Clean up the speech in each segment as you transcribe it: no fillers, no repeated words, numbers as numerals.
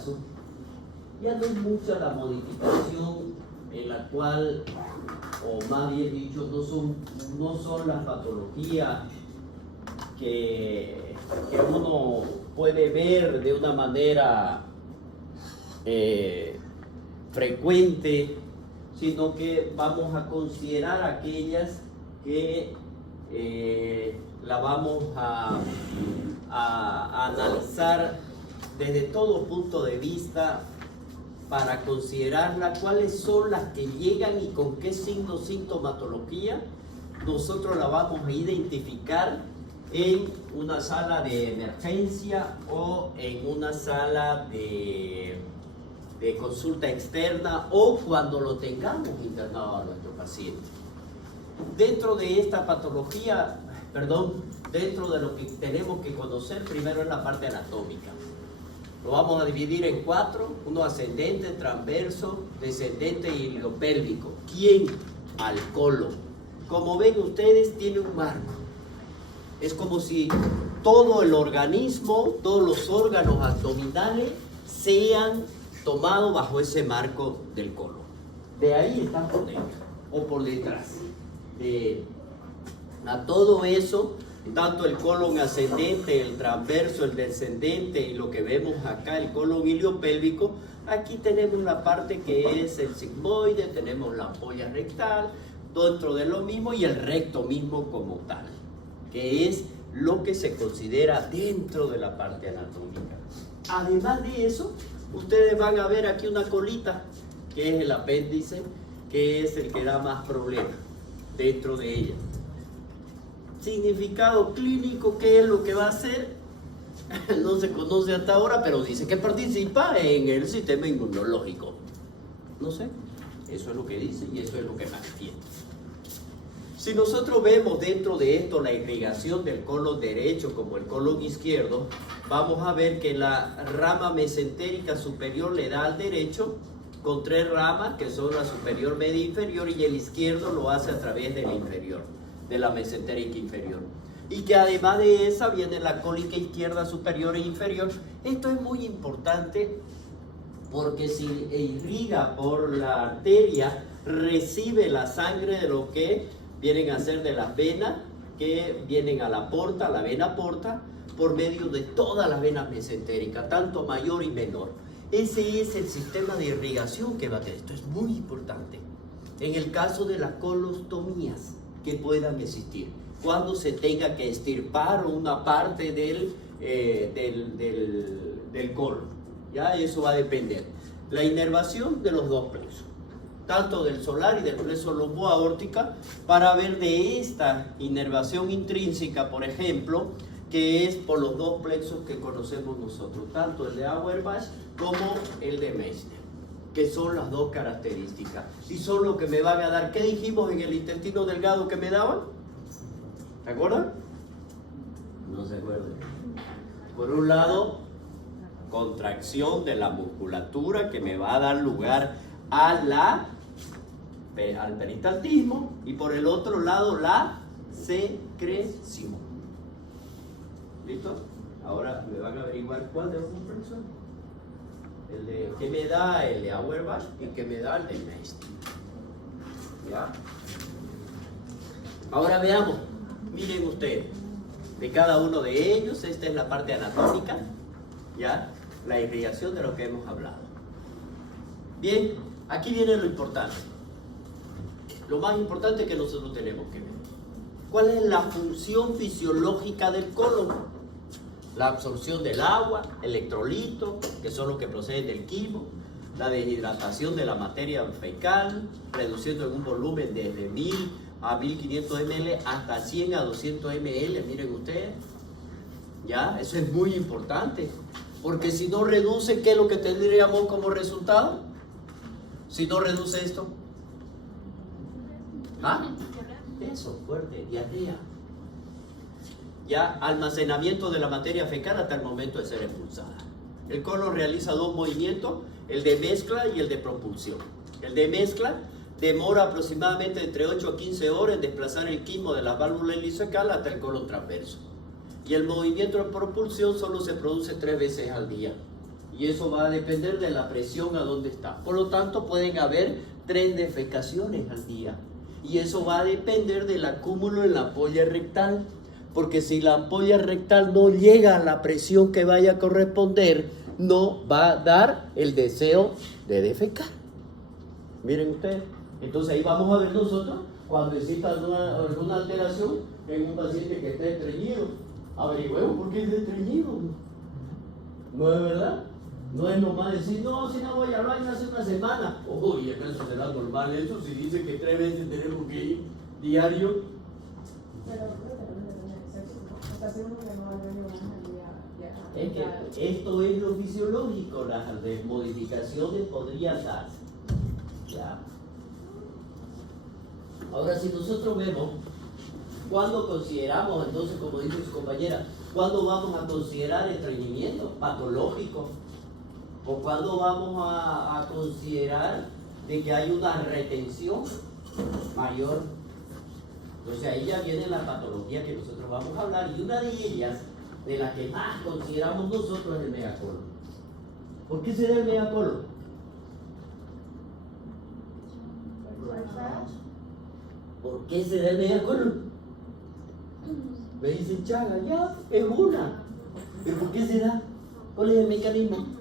caso, ya no es mucha la modificación en la cual, o más bien dicho, no son las patologías que uno puede ver de una manera frecuente, sino que vamos a considerar aquellas que la vamos a analizar desde todo punto de vista para considerarla, cuáles son las que llegan y con qué signos, sintomatología nosotros la vamos a identificar en una sala de emergencia o en una sala de consulta externa o cuando lo tengamos internado a nuestro paciente. Dentro de esta patología, dentro de lo que tenemos que conocer, primero es la parte anatómica. Lo vamos a dividir en 4, uno ascendente, transverso, descendente y iliopélvico. ¿Quién? Al colon. Como ven ustedes, tiene un marco. Es como si todo el organismo, todos los órganos abdominales sean tomados bajo ese marco del colon. De ahí están por dentro o por detrás. A todo eso, tanto el colon ascendente, el transverso, el descendente y lo que vemos acá, el colon iliopélvico, aquí tenemos la parte que es el sigmoide, tenemos la ampolla rectal, dentro de lo mismo y el recto mismo como tal, que es lo que se considera dentro de la parte anatómica. Además de eso, ustedes van a ver aquí una colita, que es el apéndice, que es el que da más problemas dentro de ella. Significado clínico, ¿qué es lo que va a hacer? No se conoce hasta ahora, pero dice que participa en el sistema inmunológico. No sé, eso es lo que dice y eso es lo que manifiesta. Si nosotros vemos dentro de esto la irrigación del colon derecho como el colon izquierdo, vamos a ver que la rama mesentérica superior le da al derecho con 3 ramas que son la superior, media e inferior, y el izquierdo lo hace a través del inferior, de la mesentérica inferior. Y que además de esa viene la cólica izquierda superior e inferior. Esto es muy importante porque si irriga por la arteria, recibe la sangre de lo que vienen a ser de las venas que vienen a la porta, la vena porta, por medio de todas las venas mesentéricas, tanto mayor y menor. Ese es el sistema de irrigación que va a tener. Esto es muy importante. En el caso de las colostomías que puedan existir, cuando se tenga que extirpar una parte del colon, ya eso va a depender. La inervación de los dos plexos, tanto del solar y del plexo lomboaórtica, para ver de esta inervación intrínseca, por ejemplo, que es por los dos plexos que conocemos nosotros, tanto el de Auerbach como el de Meissner, que son las dos características. Y son lo que me van a dar, ¿qué dijimos en el intestino delgado que me daban? ¿Se acuerdan? No se acuerdan. Por un lado, contracción de la musculatura que me va a dar lugar al peristaltismo, y por el otro lado la secreción. ¿Listo? Ahora me van a averiguar cuál de los dos plexos. El de que me da el de Auerbach y que me da el de Meissner. ¿Ya? Ahora veamos, miren ustedes, de cada uno de ellos, esta es la parte anatómica, ¿ya? La irrigación de lo que hemos hablado. Bien, aquí viene lo importante. Lo más importante que nosotros tenemos que ver. ¿Cuál es la función fisiológica del colon? La absorción del agua, electrolitos, que son los que proceden del quimo, la deshidratación de la materia fecal, reduciendo en un volumen desde 1000 a 1500 ml hasta 100 a 200 ml, miren ustedes. Ya, eso es muy importante, porque si no reduce, ¿qué es lo que tendríamos como resultado? Si no reduce esto. ¿Ah? Eso, fuerte, diarrea. Ya, almacenamiento de la materia fecal hasta el momento de ser expulsada. El colon realiza 2 movimientos, el de mezcla y el de propulsión. El de mezcla demora aproximadamente entre 8 a 15 horas en desplazar el quimo de la válvula ileocecal hasta el colon transverso. Y el movimiento de propulsión solo se produce 3 veces al día. Y eso va a depender de la presión a donde está. Por lo tanto, pueden haber 3 defecaciones al día. Y eso va a depender del acúmulo en la ampolla rectal. Porque si la ampolla rectal no llega a la presión que vaya a corresponder, no va a dar el deseo de defecar. Miren ustedes. Entonces ahí vamos a ver nosotros cuando exista alguna alteración en un paciente que esté estreñido. Averigüemos por qué está estreñido. ¿No es verdad? No es nomás decir, no, si no voy al baño hace una semana. Uy, ¿acaso será normal eso? Si dice que 3 veces tenemos que ir diario. Es que esto es lo fisiológico, las modificaciones podrían darse. ¿Ya? Ahora, si nosotros vemos, ¿cuándo consideramos, entonces, como dice su compañera, cuándo vamos a considerar estreñimiento patológico? ¿O cuándo vamos a considerar de que hay una retención mayor? Entonces ahí ya viene la patología que nosotros vamos a hablar, y una de ellas, de las que más consideramos nosotros, es el megacolon. ¿Por qué se da el megacolon? ¿Por qué se da el megacolon? Me dicen, Chaga, ya, es una. ¿Pero por qué se da? ¿Cuál es el mecanismo?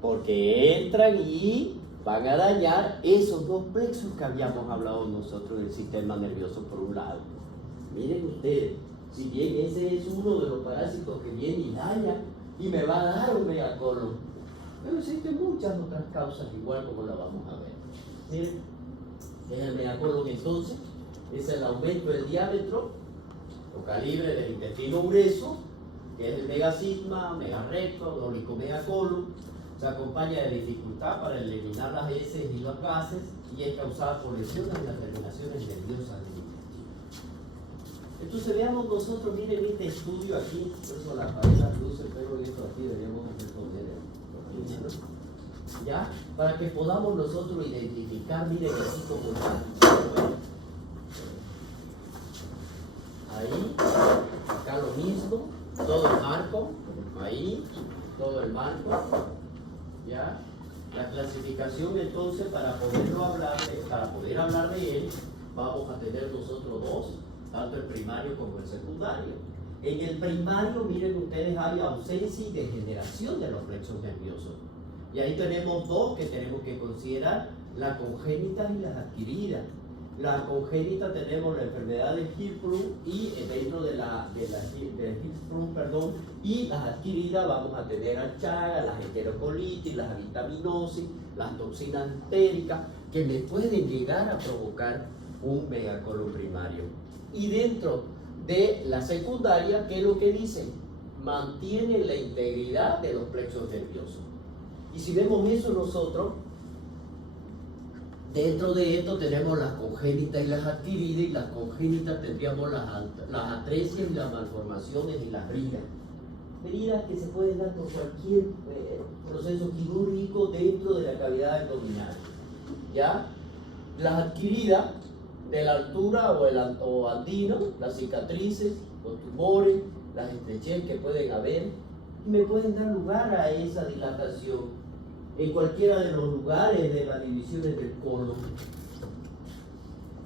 Porque entran y van a dañar esos 2 plexos que habíamos hablado nosotros del sistema nervioso por un lado. Miren ustedes, si bien ese es uno de los parásitos que viene y daña y me va a dar un megacolon, pero existen muchas otras causas igual como la vamos a ver. Miren, en el megacolon entonces es el aumento del diámetro o calibre del intestino grueso, que es el megasigma, megarecto, dolicomegacolon. Se acompaña de dificultad para eliminar las heces y los gases y es causada por lesiones en las terminaciones nerviosas del intestino. Entonces veamos nosotros, miren este estudio aquí, por eso la cabeza luce, pero esto aquí deberíamos responder. ¿Ya? Para que podamos nosotros identificar, miren así como está. Ahí, acá lo mismo, todo el marco, ahí, todo el marco. ¿Ya? La clasificación entonces, para poder hablar de él, vamos a tener nosotros 2, tanto el primario como el secundario. En el primario, miren ustedes, hay ausencia y degeneración de los plexos nerviosos. Y ahí tenemos 2 que tenemos que considerar, las congénitas y las adquiridas. La congénita tenemos la enfermedad de Hirschsprung y dentro de Hirschsprung, perdón, y las adquiridas vamos a tener a Chaga, las enterocolitis, las avitaminosis, las toxinas entéricas, que me pueden llegar a provocar un megacolon primario. Y dentro de la secundaria, ¿qué es lo que dice? Mantiene la integridad de los plexos nerviosos. Y si vemos eso nosotros, dentro de esto tenemos las congénitas y las adquiridas, y las congénitas tendríamos las atresias y las malformaciones y las heridas. Heridas que se pueden dar por cualquier proceso quirúrgico dentro de la cavidad abdominal. ¿Ya? Las adquiridas de la altura o andino, las cicatrices, los tumores, las estrechez que pueden haber, me pueden dar lugar a esa dilatación en cualquiera de los lugares de las divisiones del colon.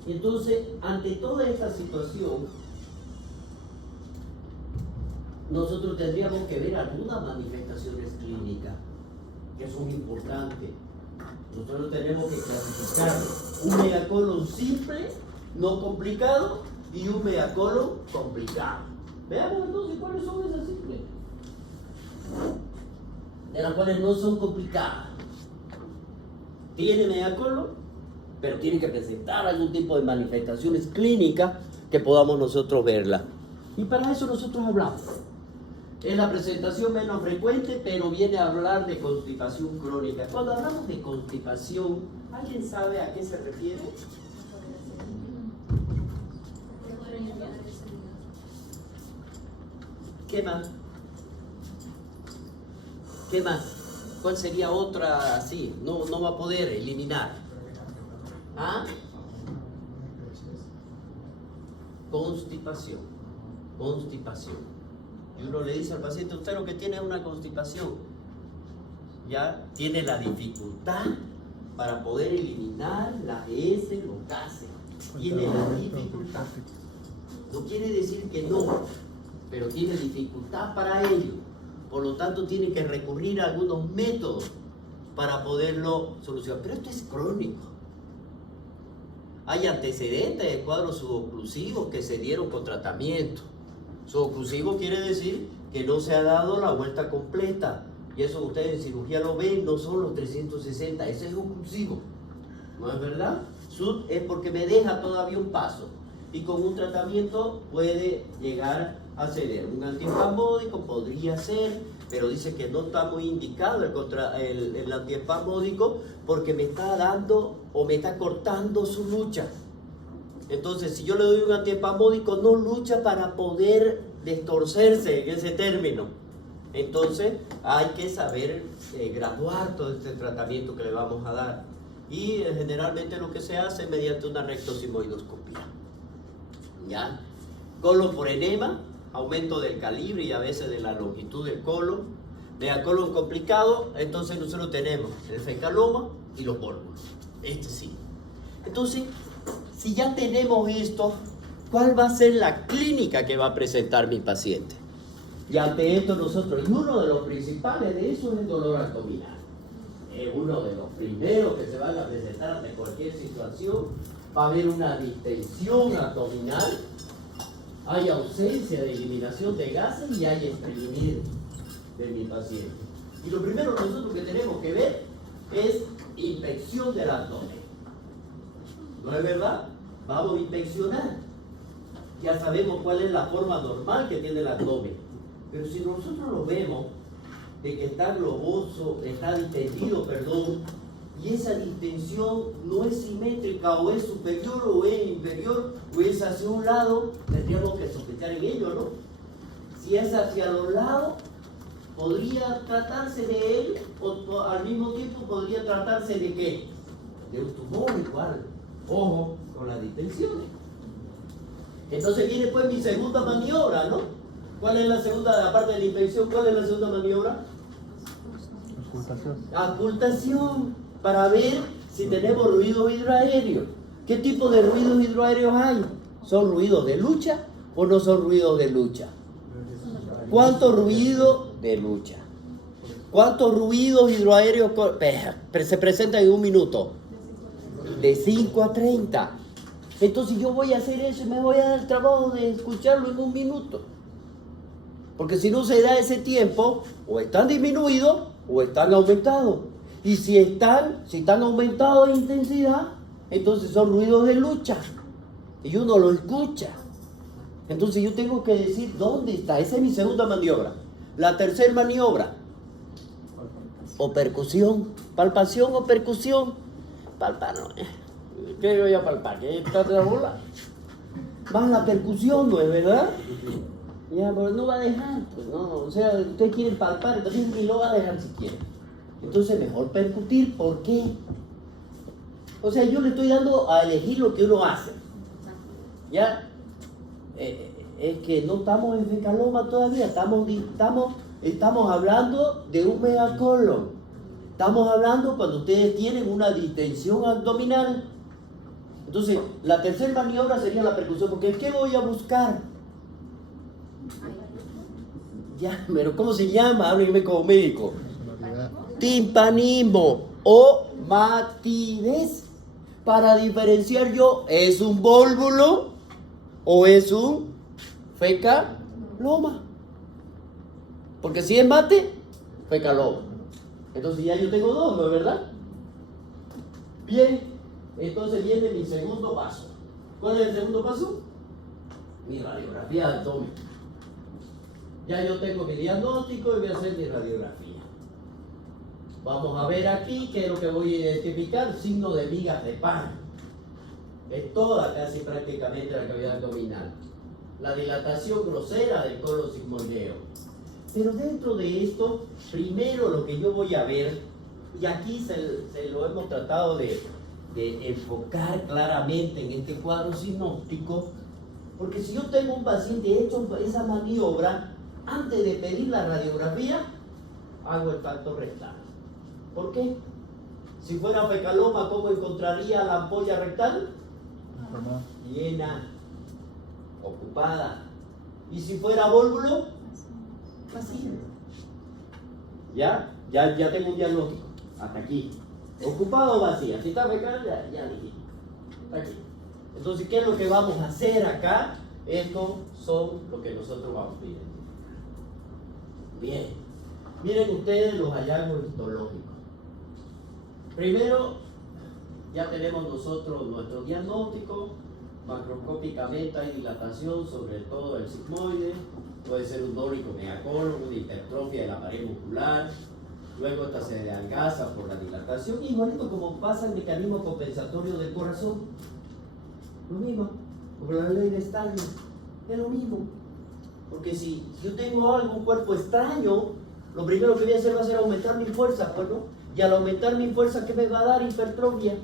Y entonces, ante toda esta situación, nosotros tendríamos que ver algunas manifestaciones clínicas que son importantes. Nosotros tenemos que clasificar un megacolon simple, no complicado, y un megacolon complicado. Veamos entonces cuáles son esas simples, de las cuales no son complicadas. Tiene megacolon, pero tiene que presentar algún tipo de manifestaciones clínicas que podamos nosotros verla. Y para eso nosotros hablamos. Es la presentación menos frecuente, pero viene a hablar de constipación crónica. Cuando hablamos de constipación, ¿alguien sabe a qué se refiere? ¿Qué más? ¿Qué más? ¿Cuál sería otra así? No va a poder eliminar. ¿Ah? Constipación. Constipación. Y uno le dice al paciente, usted lo que tiene es una constipación. Ya tiene la dificultad para poder eliminar las heces, los gases. Tiene la dificultad. No quiere decir que no, pero tiene dificultad para ello. Por lo tanto, tiene que recurrir a algunos métodos para poderlo solucionar. Pero esto es crónico. Hay antecedentes de cuadros suboclusivos que se dieron con tratamiento. Suboclusivo quiere decir que no se ha dado la vuelta completa. Y eso ustedes en cirugía lo ven, no son los 360, ese es oclusivo. ¿No es verdad? Sud es porque me deja todavía un paso. Y con un tratamiento puede llegar a ceder. Un antiespasmódico podría ser, pero dice que no está muy indicado el antiespasmódico porque me está dando o me está cortando su lucha. Entonces, si yo le doy un antiespasmódico, no lucha para poder destorcerse en ese término. Entonces, hay que saber graduar todo este tratamiento que le vamos a dar. Y generalmente lo que se hace es mediante una rectosimoidoscopía. ¿Ya? Colon por enema, aumento del calibre y a veces de la longitud del colon. Vea, colon complicado, entonces nosotros tenemos el fecaloma y los vólvulos. Este sí. Entonces, si ya tenemos esto, ¿cuál va a ser la clínica que va a presentar mi paciente? Y ante esto nosotros, y uno de los principales de eso es el dolor abdominal. Es uno de los primeros que se van a presentar ante cualquier situación. Va a haber una distensión abdominal, hay ausencia de eliminación de gases y hay estreñimiento de mi paciente. Y lo primero nosotros que tenemos que ver es inspección del abdomen. ¿No es verdad? Vamos a inspeccionar. Ya sabemos cuál es la forma normal que tiene el abdomen. Pero si nosotros lo vemos de que está globoso, está distendido, y esa distensión no es simétrica, o es superior o es inferior, o es hacia un lado, tendríamos que sospechar en ello, ¿no? Si es hacia los lados, podría tratarse de él, o al mismo tiempo podría tratarse de ¿qué? De un tumor igual. Ojo con las distensiones. Entonces viene pues mi segunda maniobra, ¿no? ¿Cuál es la segunda, aparte de la inspección, cuál es la segunda maniobra? Ocultación. Ocultación, para ver si tenemos ruidos hidroaéreos. ¿Qué tipo de ruidos hidroaéreos hay? ¿Son ruidos de lucha o no son ruidos de lucha? ¿Cuántos ruidos de lucha? ¿Cuántos ruidos hidroaéreos se presentan en un minuto? De 5 a 30. Entonces yo voy a hacer eso y me voy a dar el trabajo de escucharlo en un minuto. Porque si no se da ese tiempo, o están disminuidos o están aumentados. Y si están aumentados de intensidad, entonces son ruidos de lucha. Y uno lo escucha. Entonces yo tengo que decir dónde está. Esa es mi segunda maniobra. La tercera maniobra. O percusión. Palpación o percusión. Palpar, no. ¿Qué voy a palpar? ¿Qué está de la bola? Más la percusión, ¿no es verdad? Ya, pero no va a dejar, pues no, o sea, usted quiere palpar, entonces ni lo va a dejar si quiere. Entonces mejor percutir, ¿por qué? O sea, yo le estoy dando a elegir lo que uno hace. Ya, es que no estamos en fecaloma todavía, estamos hablando de un megacolon. Estamos hablando cuando ustedes tienen una distensión abdominal. Entonces, la tercera maniobra sería la percusión, porque ¿qué voy a buscar? Ya, pero ¿cómo se llama? Háblenme como médico. Timpanismo o matidez. Para diferenciar yo, ¿es un vólvulo o es un fecaloma? Porque si es mate, fecaloma. Entonces ya yo tengo dos, ¿no es verdad? Bien, entonces viene mi segundo paso. ¿Cuál es el segundo paso? Mi radiografía de abdomen. Ya yo tengo mi diagnóstico y voy a hacer mi radiografía. Vamos a ver aquí qué es lo que voy a identificar. Signo de migas de pan. Es toda casi prácticamente la cavidad abdominal. La dilatación grosera del colon sigmoideo. Pero dentro de esto, primero lo que yo voy a ver, y aquí se lo hemos tratado de enfocar claramente en este cuadro sinóptico, porque si yo tengo un paciente hecho esa maniobra, antes de pedir la radiografía, hago el tacto rectal. ¿Por qué? Si fuera fecaloma, ¿cómo encontraría la ampolla rectal? Llena, ocupada. Y si fuera vólvulo, vacía. Ya tengo un diagnóstico. Hasta aquí. Ocupado o vacía. Si está fecal, ya dije. Aquí. Entonces, ¿qué es lo que vamos a hacer acá? Estos son lo que nosotros vamos a identificar. Bien. Miren ustedes los hallazgos histológicos. Primero, ya tenemos nosotros nuestro diagnóstico. Macroscópicamente hay dilatación sobre todo el sigmoide. Puede ser un dórico megacolon, una hipertrofia de la pared muscular. Luego esta se adelgaza por la dilatación, igualito como pasa el mecanismo compensatorio del corazón. Lo mismo, como la ley de Stalin, es lo mismo. Porque si yo tengo algún cuerpo extraño, lo primero que voy a hacer va a ser aumentar mi fuerza, pues, ¿no? Y al aumentar mi fuerza, ¿qué me va a dar? Hipertrofia.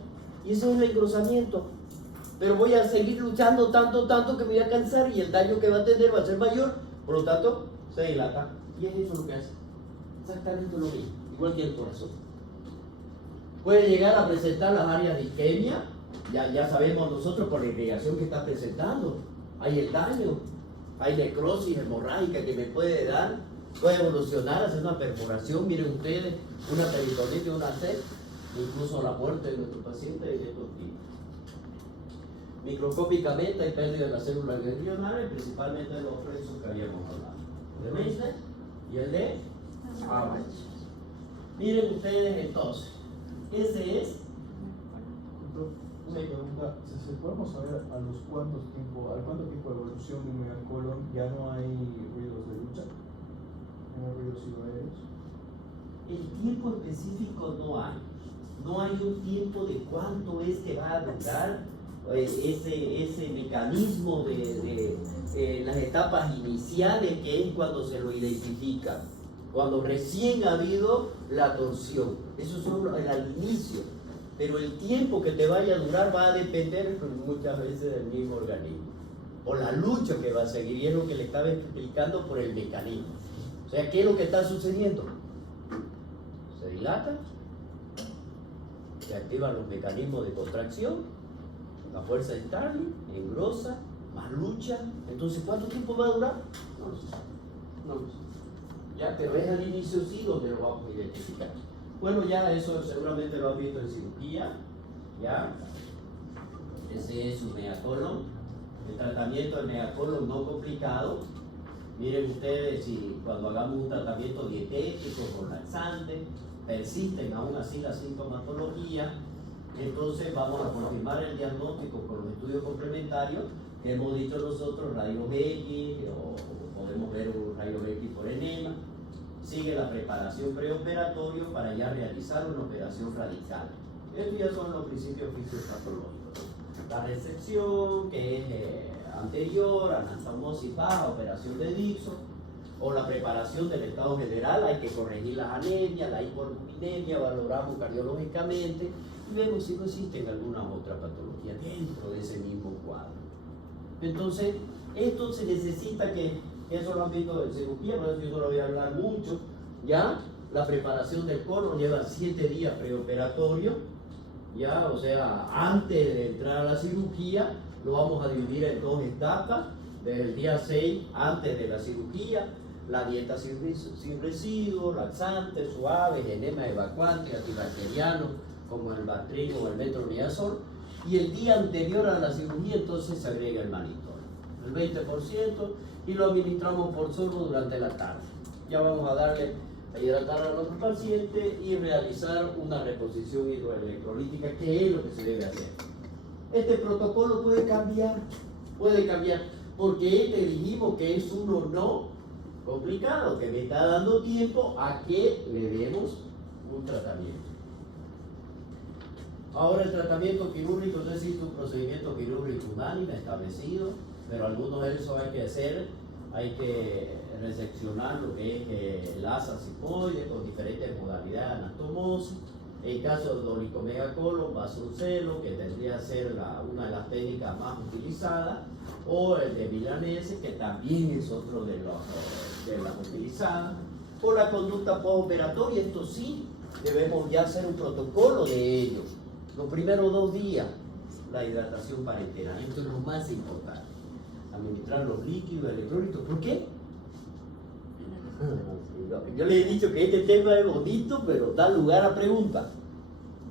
Y eso es el engrosamiento. Pero voy a seguir luchando tanto que me voy a cansar y el daño que va a tener va a ser mayor. Por lo tanto, se dilata. Y es eso lo que hace. Exactamente lo mismo. Igual que el corazón. Puede llegar a presentar las áreas de isquemia. Ya sabemos nosotros por la irrigación que está presentando. Hay el daño. Hay necrosis hemorrágica que me puede dar. Puede evolucionar, hacer una perforación. Miren ustedes, una peritonitis, una sed. Incluso la muerte de nuestro paciente de estos tipos. Microscópicamente hay pérdida de las células ganglionares, principalmente de los flexos que habíamos hablado. El de Meissner y el de Average. Miren ustedes entonces, ese es. Una pregunta, si podemos saber al cuánto tiempo de evolución de un megacolon ya no hay ruidos de lucha, no hay ruidos idoeos. El tiempo específico no hay. No hay un tiempo de cuánto es que va a durar ese mecanismo de las etapas iniciales, que es cuando se lo identifica, cuando recién ha habido la torsión. Eso es al inicio, pero el tiempo que te vaya a durar va a depender muchas veces del mismo organismo o la lucha que va a seguir, y es lo que le estaba explicando por el mecanismo. O sea, ¿qué es lo que está sucediendo? Se dilata, se activan los mecanismos de contracción, la fuerza de Starling, engrosa, más lucha. Entonces, ¿cuánto tiempo va a durar? No lo sé. No lo sé. Ya, pero es al inicio sí donde lo vamos a identificar. Bueno, ya eso seguramente lo han visto en cirugía. Ya. Ese es un megacolon. El tratamiento del megacolon no complicado. Miren ustedes, si cuando hagamos un tratamiento dietético con laxante, persisten aún así la sintomatología, entonces vamos a confirmar el diagnóstico con los estudios complementarios que hemos dicho nosotros, rayos X, o podemos ver un rayo X por enema. Sigue la preparación preoperatoria para ya realizar una operación radical. Estos ya son los principios fisiopatológicos. La resección, que es anterior, anastomosis baja, operación de Dixon, o la preparación del estado general. Hay que corregir las anemias, la hipoalbuminemia, valoramos cardiológicamente y vemos si no existen alguna otra patología dentro de ese mismo cuadro. Entonces, esto se necesita que eso lo han visto en cirugía, por eso yo no lo voy a hablar mucho, ya. La preparación del colon lleva 7 días preoperatorio, ya, o sea, antes de entrar a la cirugía, lo vamos a dividir en 2 etapas. Desde el día 6, antes de la cirugía, la dieta sin residuos, laxantes, suaves, enema evacuante, antibacterianos, como el Bactrim o el metronidazol. Y el día anterior a la cirugía, entonces se agrega el mannitol, el 20%, y lo administramos por sorbo durante la tarde. Ya vamos a hidratar a nuestro paciente y realizar una reposición hidroelectrolítica, que es lo que se debe hacer. Este protocolo puede cambiar, porque dijimos que es uno no complicado, que me está dando tiempo a que le demos un tratamiento. Ahora el tratamiento quirúrgico no existe un procedimiento quirúrgico unánime establecido, pero algunos de esos hay que hacer. Hay que reseccionar lo que es el asa sigmoide con diferentes modalidades de anastomosis. En caso de olicomegacolon, vasoncelo, que tendría que ser una de las técnicas más utilizadas, o el de Milanese, que también es otro de las utilizadas. Por la conducta postoperatoria, esto sí, debemos ya hacer un protocolo de ellos. Los primeros 2 días, la hidratación parenteral, esto es lo más importante. Administrar los líquidos, electrolitos. ¿Por qué? Yo les he dicho que este tema es bonito, pero da lugar a preguntas.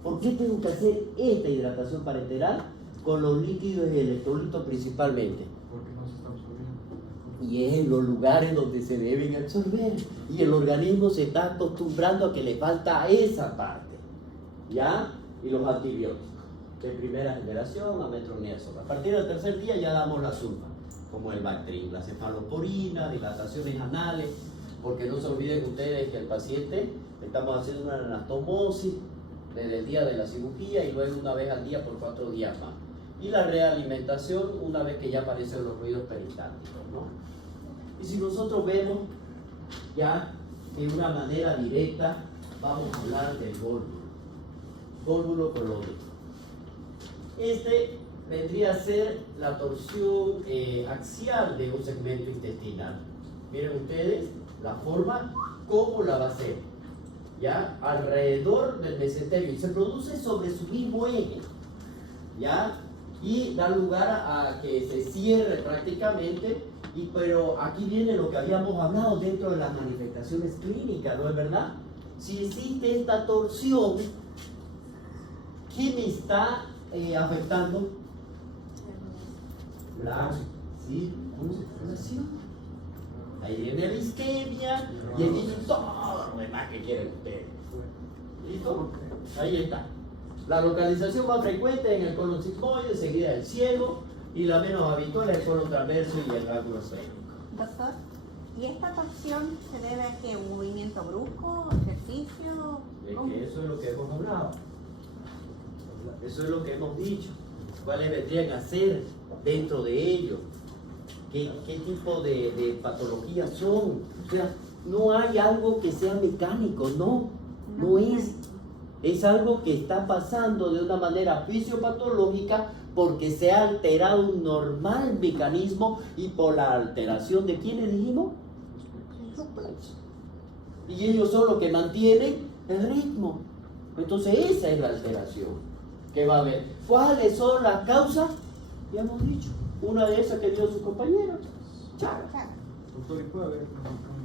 ¿Por qué tengo que hacer esta hidratación parenteral con los líquidos y electrolitos principalmente? Porque no se está absorbiendo. Y es en los lugares donde se deben absorber. Y el organismo se está acostumbrando a que le falta esa parte. ¿Ya? Y los antibióticos de primera generación, ametronidazol. A partir del 3er día ya damos la sulfa, como el Bactrim, la cefalosporina, dilataciones anales, porque no se olviden ustedes que el paciente estamos haciendo una anastomosis desde el día de la cirugía y luego una vez al día por 4 días más. Y la realimentación una vez que ya aparecen los ruidos peristálticos, ¿no? Y si nosotros vemos ya de una manera directa, vamos a hablar del gólvulo colónico. Este vendría a ser la torsión axial de un segmento intestinal. Miren ustedes la forma, cómo la va a hacer, ¿ya? Alrededor del mesenterio, y se produce sobre su mismo eje, ¿ya? Y da lugar a que se cierre prácticamente, pero aquí viene lo que habíamos hablado dentro de las manifestaciones clínicas, ¿no es verdad? Si existe esta torsión, ¿qué me está afectando? La circulación. Ahí viene la isquemia y el niño todo lo demás que quieren ustedes. ¿Listo? Ahí está. La localización más frecuente en el colon sigmoide, seguida del ciego, y la menos habitual es el colon transverso y el ángulo esférico. Doctor, ¿y esta torsión se debe a que un movimiento brusco, ejercicio? De ¿Cómo? que eso es lo que hemos hablado. Eso es lo que hemos dicho. ¿Cuáles vendrían a ser dentro de ello? ¿Qué tipo de patologías son? O sea, no hay algo que sea mecánico, no es. Es algo que está pasando de una manera fisiopatológica porque se ha alterado un normal mecanismo y por la alteración de ¿quiénes dijimos? Los plexos. Y ellos son los que mantienen el ritmo. Entonces esa es la alteración que va a haber. ¿Cuáles son las causas? Ya hemos dicho. Una de esas que dio su compañero. Chaga. Doctor, ¿y puede haber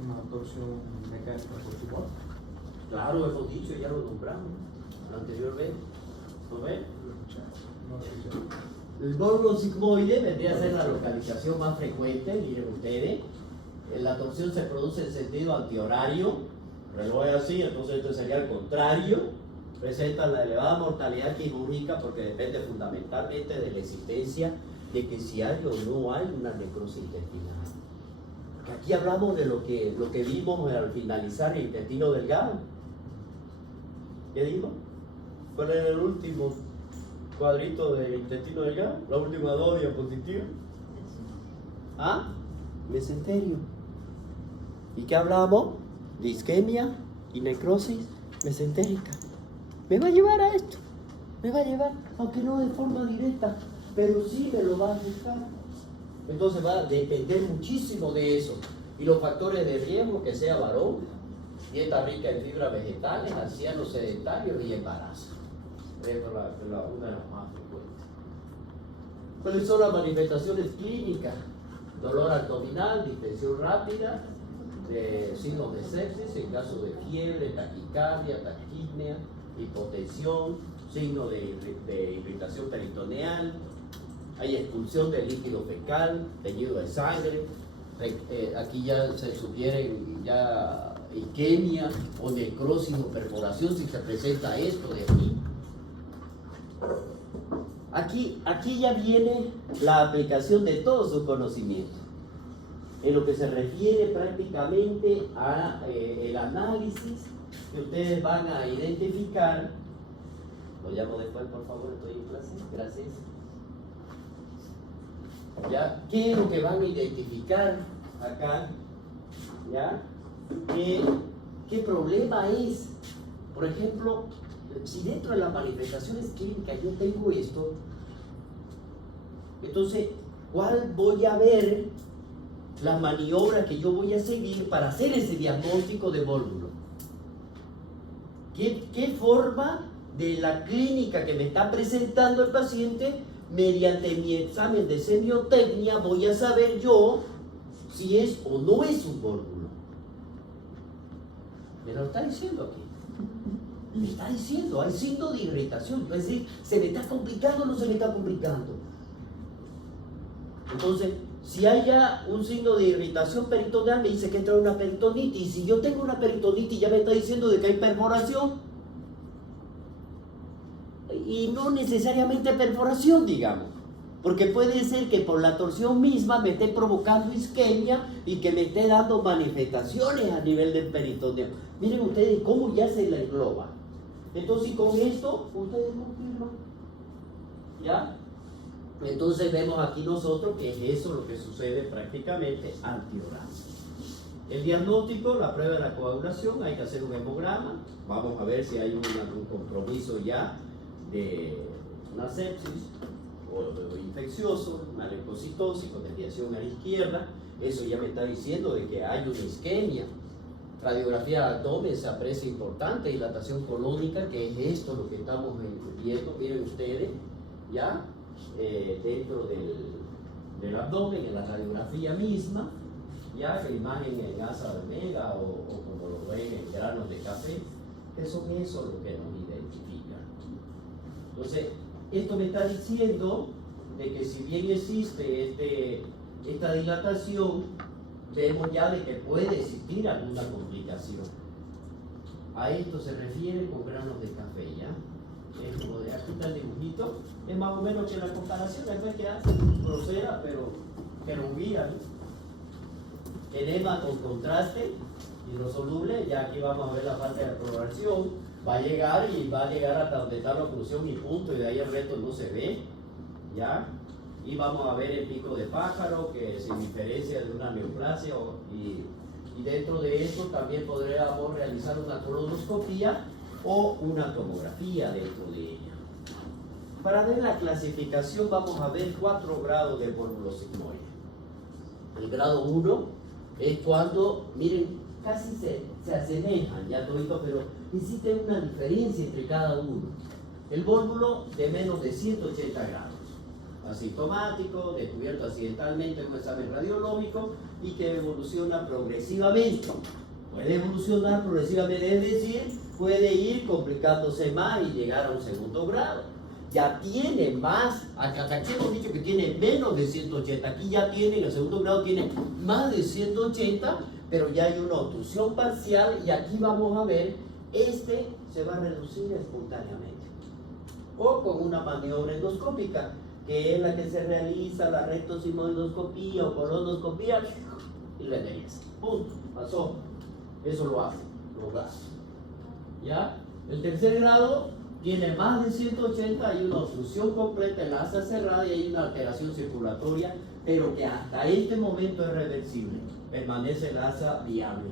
una torsión mecánica por igual? Claro, hemos dicho, ya lo nombramos anteriormente. ¿Lo ven? El gólvulo sigmoide vendría a ser la localización más frecuente, miren ustedes. La torsión se produce en sentido antihorario, reloj es así, entonces esto sería el contrario. Presenta la elevada mortalidad quirúrgica porque depende fundamentalmente de la existencia de que si hay o no hay una necrosis intestinal. Porque aquí hablamos de lo que vimos al finalizar el intestino delgado. ¿Qué digo? ¿Cuál era el último cuadrito del intestino delgado? La última 2 diapositivas. ¿Ah? Mesenterio. ¿Y qué hablamos? De isquemia y necrosis mesentérica. Me va a llevar a esto. Me va a llevar, aunque no de forma directa, pero sí me lo va a afectar. Entonces va a depender muchísimo de eso. Y los factores de riesgo, que sea varón, dieta rica en fibras vegetales, ancianos sedentarios y embarazo. Es una de las más frecuentes. ¿Cuáles son las manifestaciones clínicas? Dolor abdominal, distensión rápida, signos de sepsis en caso de fiebre, taquicardia, taquipnea, hipotensión, signo de irritación peritoneal, hay expulsión de líquido fecal, teñido de sangre, aquí ya se sugieren ya isquemia o necrosis o perforación si se presenta esto de aquí. Aquí ya viene la aplicación de todo su conocimiento en lo que se refiere prácticamente a el análisis que ustedes van a identificar. Lo llamo después, por favor, estoy en clase. Gracias. ¿Ya? ¿Qué es lo que van a identificar acá? ¿Ya? ¿Qué problema es? Por ejemplo, si dentro de las manifestaciones clínicas yo tengo esto, entonces, ¿cuál voy a ver la maniobra que yo voy a seguir para hacer ese diagnóstico de vólvulo? ¿Qué forma de la clínica que me está presentando el paciente, mediante mi examen de semiotecnia, voy a saber yo si es o no es un vólvulo? Me lo está diciendo aquí. Me está diciendo, hay signo de irritación. Es decir, ¿se me está complicando o no se me está complicando? Entonces, si hay ya un signo de irritación peritoneal, me dice que trae una peritonitis. Y si yo tengo una peritonitis, ya me está diciendo de que hay perforación. Y no necesariamente perforación, digamos. Porque puede ser que por la torsión misma me esté provocando isquemia y que me esté dando manifestaciones a nivel del peritoneo. Miren ustedes cómo ya se la engloba. Entonces, con esto, ustedes confirman. ¿Ya? Entonces vemos aquí nosotros que es eso lo que sucede prácticamente antioral. El diagnóstico, la prueba de la coagulación, hay que hacer un hemograma. Vamos a ver si hay un compromiso ya de una sepsis o infeccioso, una leucocitosis con desviación a la izquierda. Eso ya me está diciendo de que hay una isquemia. Radiografía del abdomen se aprecia importante, dilatación colónica, que es esto lo que estamos viendo, miren ustedes, ya dentro del abdomen, en la radiografía misma, ya que imagen en asa de omega o como lo ven en granos de café, que son eso lo que nos identifica. Entonces, esto me está diciendo de que si bien existe esta dilatación, vemos ya de que puede existir alguna complicación. A esto se refiere con granos de café, ¿ya? Es como de aquí está el dibujito, es más o menos que la comparación, después que hace grosera, pero que nos guía, ¿no? Enema con contraste hidrosoluble, ya aquí vamos a ver la parte de progresión, va a llegar hasta donde está la oclusión y punto, y de ahí el resto no se ve, ¿ya? Y vamos a ver el pico de pájaro, que se diferencia de una neoplasia, y dentro de eso también podríamos realizar una colonoscopía o una tomografía dentro de ella. Para ver la clasificación vamos a ver 4 grados de vólvulo sigmoide. El grado 1 es cuando, miren, casi se asemejan ya todito, pero existe una diferencia entre cada uno. El vólvulo de menos de 180 grados, asintomático, descubierto accidentalmente en un examen radiológico y que evoluciona progresivamente. Puede evolucionar progresivamente, es decir, puede ir complicándose más y llegar a un segundo grado. Ya tiene más, acá aquí hemos dicho que tiene menos de 180, aquí ya tiene, en el segundo grado tiene más de 180, pero ya hay una obstrucción parcial y aquí vamos a ver, se va a reducir espontáneamente. O con una maniobra endoscópica, que es la que se realiza la rectosigmoidoscopía o colonoscopía y la endereza. Punto, pasó. Eso lo hace, lo da. ¿Ya? El tercer grado tiene más de 180, hay una obstrucción completa en la asa cerrada y hay una alteración circulatoria, pero que hasta este momento es reversible, permanece el asa viable.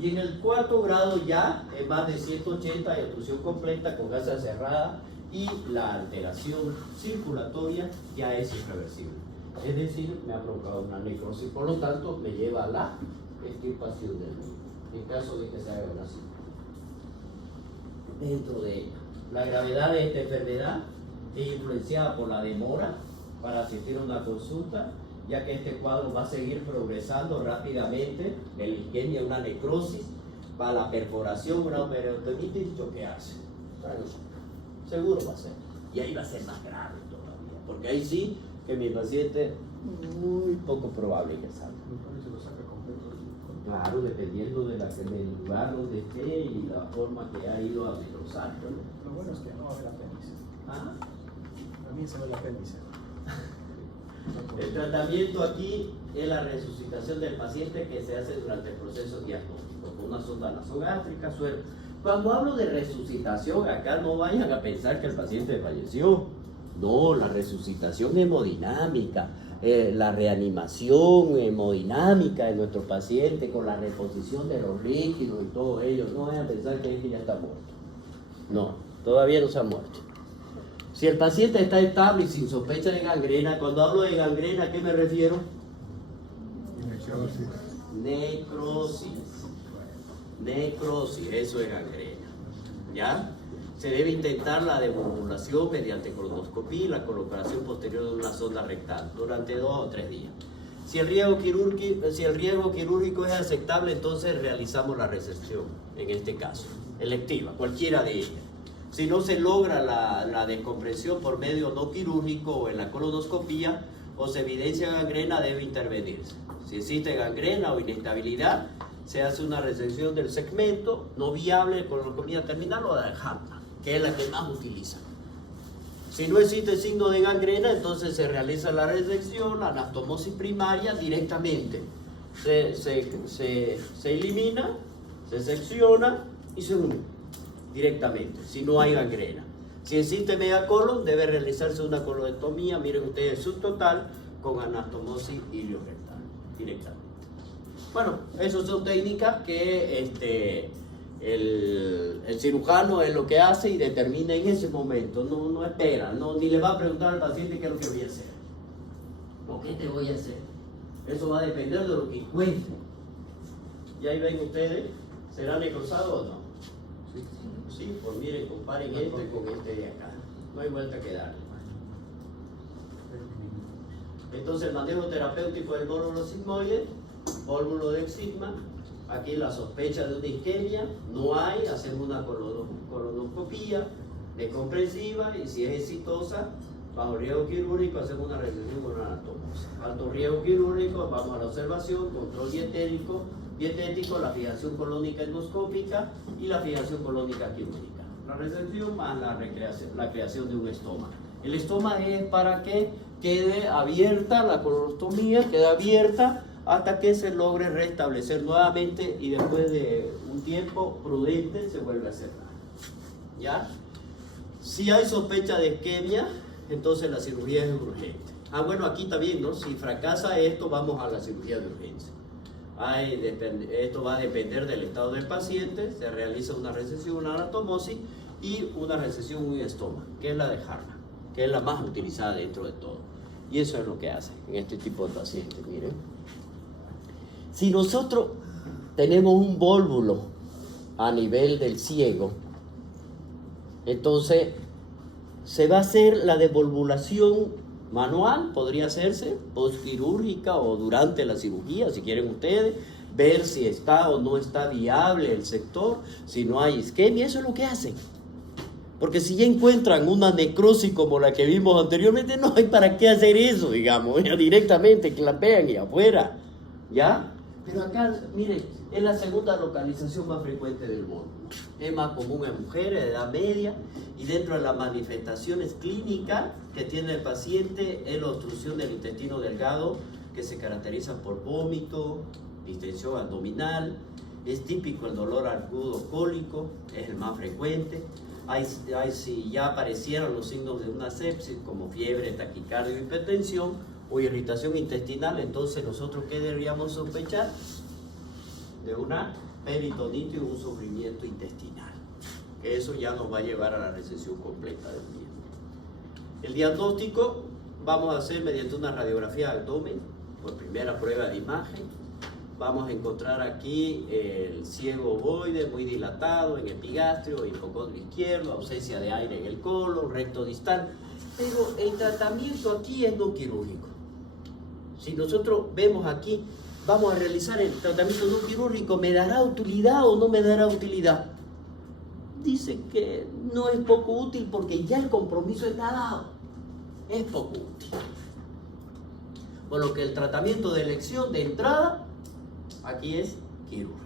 Y en el cuarto grado ya es más de 180, hay obstrucción completa con asa cerrada y la alteración circulatoria ya es irreversible. Es decir, me ha provocado una necrosis, por lo tanto me lleva a la extirpación del mismo, en caso de que se haga una cirugía. Dentro de ella, la gravedad de esta enfermedad es influenciada por la demora para asistir a una consulta, ya que este cuadro va a seguir progresando rápidamente, de la isquemia, una necrosis, va a la perforación, una peritonitis, choquearse. Seguro va a ser. Y ahí va a ser más grave todavía, porque ahí sí que mi paciente muy poco probable que salga. Claro, dependiendo del lugar donde esté y la forma que ha ido a necrosar. Lo bueno es que no va a haber apéndice. ¿Ah? También se ve el apéndice. El tratamiento aquí es la resucitación del paciente que se hace durante el proceso diagnóstico con una sonda nasogástrica, suero. Cuando hablo de resucitación, acá no vayan a pensar que el paciente falleció. No, la resucitación hemodinámica, la reanimación hemodinámica de nuestro paciente con la reposición de los líquidos y todo ello. No vayan a pensar que este ya está muerto. No, todavía no se ha muerto. Si el paciente está estable y sin sospecha de gangrena, cuando hablo de gangrena, ¿a qué me refiero? Necrosis. Necrosis, eso es gangrena. ¿Ya? Se debe intentar la devolvulación mediante colonoscopia y la colocación posterior de una sonda rectal durante 2 o 3 días. Si el riesgo quirúrgico es aceptable, entonces realizamos la resección, en este caso, electiva, cualquiera de ellas. Si no se logra la descompresión por medio no quirúrgico o en la colonoscopia, o se evidencia gangrena, debe intervenirse. Si existe gangrena o inestabilidad, se hace una resección del segmento no viable con colonoscopia terminal o de Hartmann, que es la que más utilizan. Si no existe signo de gangrena, entonces se realiza la resección, la anastomosis primaria directamente. Se elimina, se secciona y se une directamente, si no hay gangrena. Si existe megacolon, debe realizarse una colonectomía, miren ustedes, subtotal, con anastomosis iliorectal directamente. Bueno, esas son técnicas que el cirujano es lo que hace y determina en ese momento, no espera, ni le va a preguntar al paciente qué es lo que voy a hacer o qué te voy a hacer. Eso va a depender de lo que encuentre. Y ahí ven ustedes, ¿será necrosado o no? Sí, pues miren, comparen este con este de acá, no hay vuelta que darle. Entonces el manejo terapéutico del nódulo sigmoide, vólvulo de sigma. Aquí la sospecha de una isquemia, no hay, hacemos una colonoscopia descompresiva y si es exitosa, bajo riesgo quirúrgico, hacemos una resección con una anastomosis. Alto riesgo quirúrgico, vamos a la observación, control dietético, la fijación colónica endoscópica y la fijación colónica quirúrgica. La resección más la creación de un estoma. El estoma es para que quede abierta, la colostomía queda abierta, hasta que se logre restablecer nuevamente y después de un tiempo prudente se vuelve a cerrar. ¿Ya? Si hay sospecha de isquemia, entonces la cirugía es urgente. Bueno, aquí también, ¿no? Si fracasa esto, vamos a la cirugía de urgencia. Esto va a depender del estado del paciente, se realiza una resección, una anastomosis y una resección, un estoma, que es la de Hartmann, que es la más utilizada dentro de todo. Y eso es lo que hace en este tipo de pacientes, miren. Si nosotros tenemos un vólvulo a nivel del ciego, entonces se va a hacer la devolvulación manual, podría hacerse postquirúrgica o durante la cirugía, si quieren ustedes, ver si está o no está viable el sector, si no hay isquemia, eso es lo que hacen. Porque si ya encuentran una necrosis como la que vimos anteriormente, no hay para qué hacer eso, digamos, directamente, que la vean y afuera, ¿ya? Pero acá, miren, es la segunda localización más frecuente del mundo. Es más común en mujeres de edad media y dentro de las manifestaciones clínicas que tiene el paciente es la obstrucción del intestino delgado que se caracteriza por vómito, distensión abdominal. Es típico el dolor agudo cólico, es el más frecuente. Si ya aparecieran los signos de una sepsis como fiebre, taquicardia o hipertensión, o irritación intestinal, entonces nosotros ¿qué deberíamos sospechar? De una peritonitis y un sufrimiento intestinal. Que eso ya nos va a llevar a la resección completa del miembro. El diagnóstico vamos a hacer mediante una radiografía de abdomen, por primera prueba de imagen. Vamos a encontrar aquí el ciego ovoide muy dilatado en epigastrio, hipocondrio izquierdo, ausencia de aire en el colon, recto distal. Pero el tratamiento aquí es no quirúrgico. Si nosotros vemos aquí, vamos a realizar el tratamiento no quirúrgico, ¿me dará utilidad o no me dará utilidad? Dice que no es poco útil porque ya el compromiso está dado. Es poco útil. Por lo que el tratamiento de elección de entrada, aquí es quirúrgico.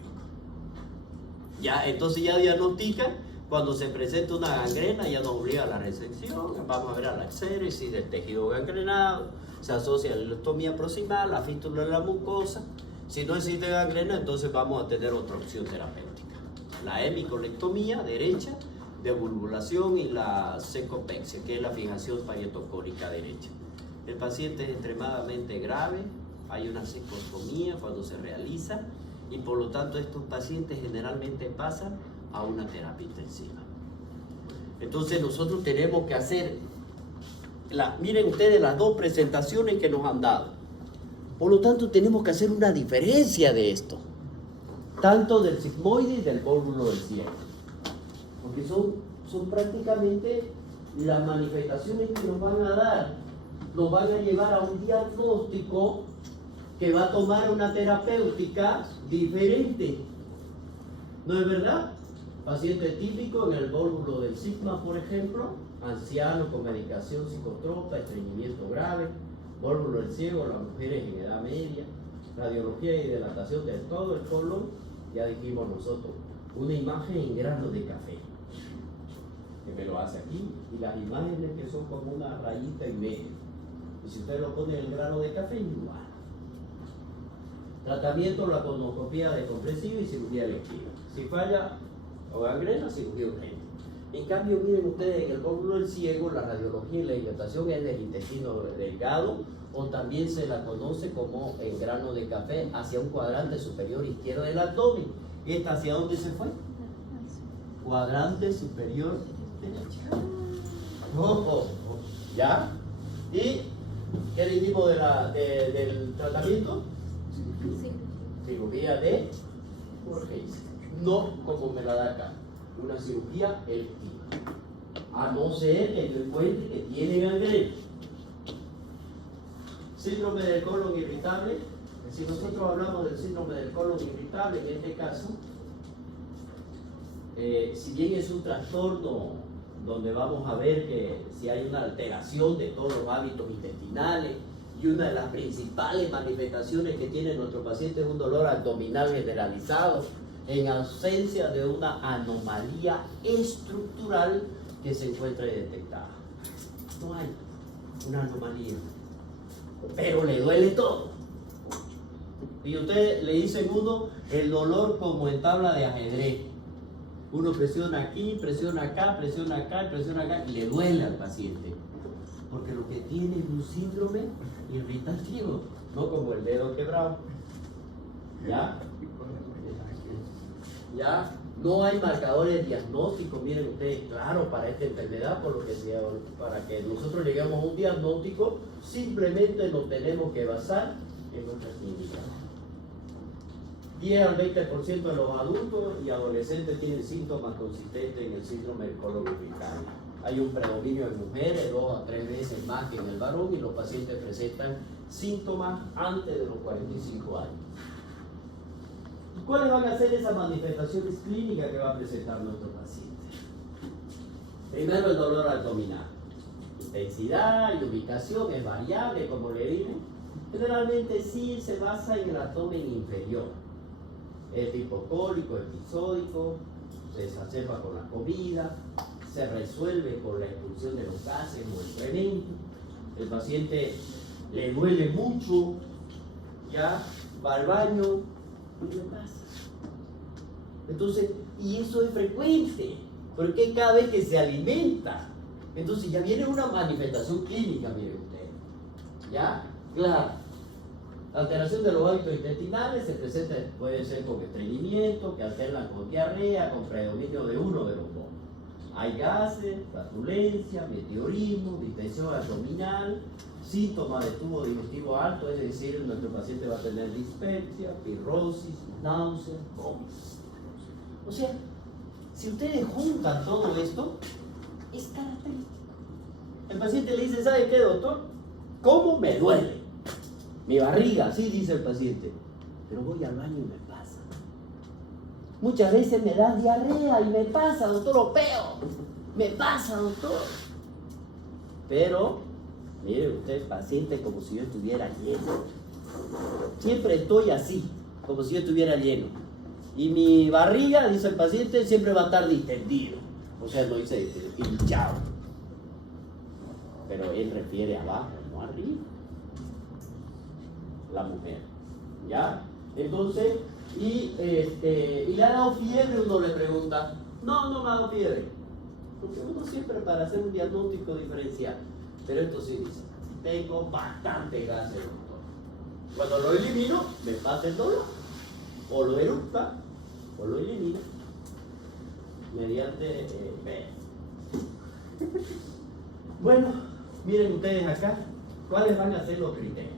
Ya, entonces ya diagnostica, cuando se presenta una gangrena, ya nos obliga a la resección, vamos a ver a la exéresis del tejido gangrenado, se asocia a la ileostomía proximal, la fístula de la mucosa. Si no existe gangrena, entonces vamos a tener otra opción terapéutica. La hemicolectomía derecha, devulvulación y la secopexia, que es la fijación parietocólica derecha. El paciente es extremadamente grave, hay una secostomía cuando se realiza y por lo tanto estos pacientes generalmente pasan a una terapia intensiva. Entonces nosotros tenemos que hacer, miren ustedes las dos presentaciones que nos han dado. Por lo tanto, tenemos que hacer una diferencia de esto, tanto del sigmoide y del vólvulo del ciego, porque son prácticamente las manifestaciones que nos van a dar, nos van a llevar a un diagnóstico que va a tomar una terapéutica diferente. ¿No es verdad? Paciente típico en el vólvulo del sigma, por ejemplo, anciano con medicación psicotropa, estreñimiento grave, vólvulo del ciego, las mujeres en edad media, radiología y dilatación de todo el colon, ya dijimos nosotros, una imagen en granos de café, que me lo hace aquí, y las imágenes que son como una rayita y medio. Y si usted lo pone en el grano de café, igual. Tratamiento, la colonoscopía descompresiva y cirugía electiva. Si falla o gangrena, cirugía urgente. En cambio, miren ustedes, en el vólvulo del ciego, la radiología y la dilatación es del intestino delgado, o también se la conoce como el grano de café hacia un cuadrante superior izquierdo del abdomen. ¿Esta hacia dónde se fue? Cuadrante superior derecho. ¿Ya? ¿Y qué le dimos del tratamiento? Cirugía de urgencia. No como me la da acá, una cirugía electiva. A no ser que yo encuentre que tiene gangrena. Síndrome del colon irritable. Si nosotros hablamos del síndrome del colon irritable, en este caso, si bien es un trastorno donde vamos a ver que si hay una alteración de todos los hábitos intestinales, y una de las principales manifestaciones que tiene nuestro paciente es un dolor abdominal generalizado, en ausencia de una anomalía estructural que se encuentre detectada. No hay una anomalía, pero le duele todo. Y usted le dicen uno el dolor como en tabla de ajedrez. Uno presiona aquí, presiona acá, presiona acá, presiona acá, y le duele al paciente. Porque lo que tiene es un síndrome irritativo, no como el dedo quebrado. ¿Ya? ¿Ya? No hay marcadores diagnósticos, miren ustedes, claro, para esta enfermedad, por lo que para que nosotros lleguemos a un diagnóstico, simplemente nos tenemos que basar en nuestra clínica. 10 al 20% de los adultos y adolescentes tienen síntomas consistentes en el síndrome del colon irritable. Hay un predominio en mujeres 2 a 3 veces más que en el varón, y los pacientes presentan síntomas antes de los 45 años. ¿Cuáles van a ser esas manifestaciones clínicas que va a presentar nuestro paciente? Primero, el dolor abdominal. Intensidad y ubicación es variable, como le dije. Generalmente sí se basa en el abdomen inferior. Es tipo cólico, episódico, se exacerba con la comida, se resuelve con la expulsión de los gases o excremento. El paciente le duele mucho, ya va al baño, ¿qué le pasa? Entonces, y eso es frecuente, porque cada vez que se alimenta, entonces ya viene una manifestación clínica, mire usted, ¿ya? Claro. Alteración de los hábitos intestinales se presenta, puede ser con estreñimiento, que alternan con diarrea, con predominio de uno de los dos. Hay gases, flatulencia, meteorismo, distensión abdominal, síntomas de tubo digestivo alto, es decir, nuestro paciente va a tener dispepsia, pirrosis, náuseas, vómitos. O sea, si ustedes juntan todo esto, es característico. El paciente le dice, ¿sabe qué, doctor? ¿Cómo me duele? Mi barriga, así dice el paciente. Pero voy al baño y me pasa. Muchas veces me da diarrea y me pasa, doctor, lo peo. Me pasa, doctor. Pero, mire usted, paciente, como si yo estuviera lleno. Siempre estoy así, como si yo estuviera lleno. Y mi barriga, dice el paciente, siempre va a estar distendido. O sea, no dice hinchado. Pero él refiere abajo, no arriba. La mujer, ¿ya? Entonces, y le ha dado fiebre, uno le pregunta, no me ha dado fiebre. Porque uno siempre para hacer un diagnóstico diferencial. Pero esto sí dice, tengo bastante gases, doctor. Cuando lo elimino, me pasa el dolor. O lo eructa, o lo elimina mediante Bueno, miren ustedes acá, ¿cuáles van a ser los criterios?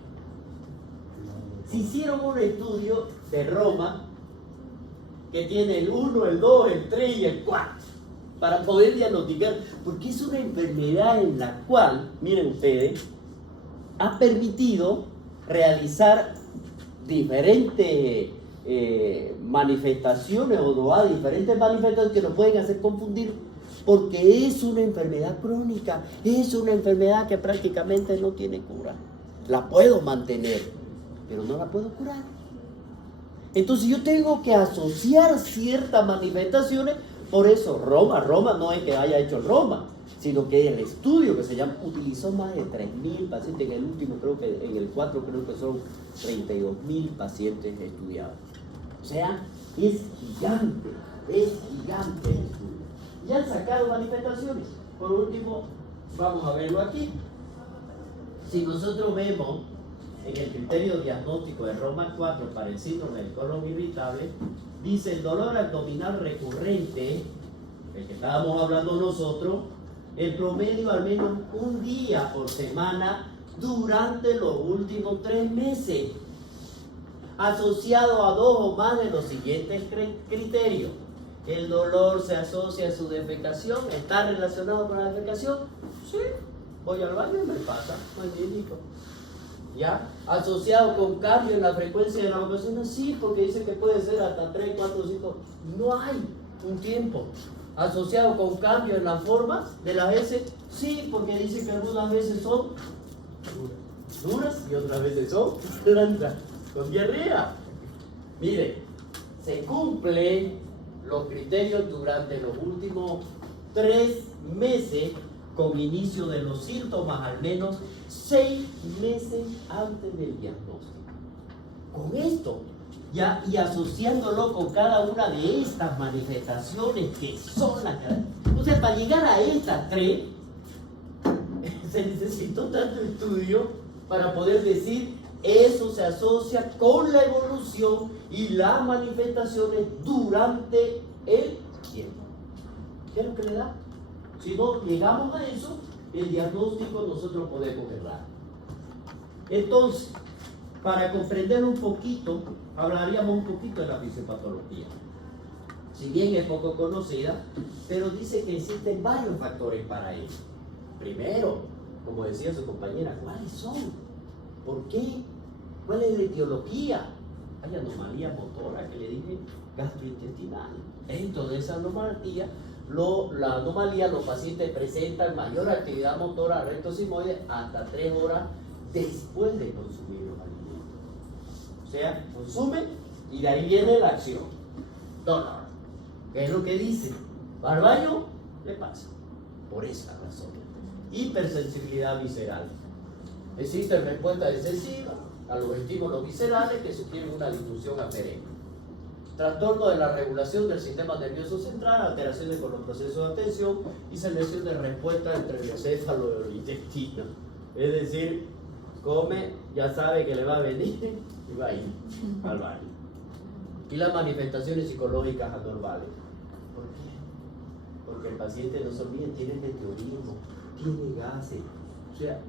Se hicieron un estudio de Roma que tiene el 1, el 2, el 3 y el 4 para poder diagnosticar, porque es una enfermedad en la cual, miren ustedes, ha permitido realizar diferentes manifestaciones o no hay diferentes manifestaciones que nos pueden hacer confundir, porque es una enfermedad crónica, es una enfermedad que prácticamente no tiene cura. La puedo mantener, pero no la puedo curar. Entonces yo tengo que asociar ciertas manifestaciones. Por eso Roma no es que haya hecho Roma, sino que el estudio que se llama, utilizó más de 3.000 pacientes, en el último creo que, en el 4 creo que son 32.000 pacientes estudiados. O sea, es gigante el estudio. Y han sacado manifestaciones. Por último, vamos a verlo aquí. Si nosotros vemos en el criterio diagnóstico de Roma 4 para el síndrome del colon irritable, dice el dolor abdominal recurrente, el que estábamos hablando nosotros, en promedio al menos un día por semana durante los últimos 3 meses, asociado a 2 o más de los siguientes criterios. El dolor se asocia a su defecación, ¿está relacionado con la defecación? Sí, voy al baño y me pasa, muy bien, ¿ya? Asociado con cambio en la frecuencia de las ocasiones, sí, porque dice que puede ser hasta 3, 4, 5, no hay un tiempo. Asociado con cambio en la forma de las heces, sí, porque dice que algunas veces son duras y otras veces son blandas, con diarrea. Mire, se cumplen los criterios durante los últimos 3 meses con inicio de los síntomas al menos 6 meses antes del diagnóstico. Con esto, ya, y asociándolo con cada una de estas manifestaciones que son las que... O sea, para llegar a estas 3, se necesitó tanto estudio para poder decir eso se asocia con la evolución y las manifestaciones durante el tiempo. ¿Qué es lo que le da? Si no llegamos a eso, el diagnóstico nosotros podemos errar. Entonces, para comprender un poquito, hablaríamos un poquito de la fisiopatología. Si bien es poco conocida, pero dice que existen varios factores para ello. Primero, como decía su compañera, ¿cuáles son? ¿Por qué? ¿Cuál es la etiología? Hay anomalía motora que le dije gastrointestinal. Dentro de esa anomalía, los pacientes presentan mayor actividad motora rectosimoide hasta 3 horas después de consumir los alimentos. O sea, consume y de ahí viene la acción. Dolor. ¿Qué es lo que dice? ¿Va al baño? Le pasa. Por esa razón. Hipersensibilidad visceral. Existe respuesta excesiva a los estímulos viscerales que sugieren una disfunción aferente. Trastorno de la regulación del sistema nervioso central, alteraciones con los procesos de atención y selección de respuesta entre el encéfalo y el intestino. Es decir, come, ya sabe que le va a venir y va a ir al baño. Y las manifestaciones psicológicas anormales. ¿Por qué? Porque el paciente, no se olviden, tiene meteorismo, tiene gases. O sea,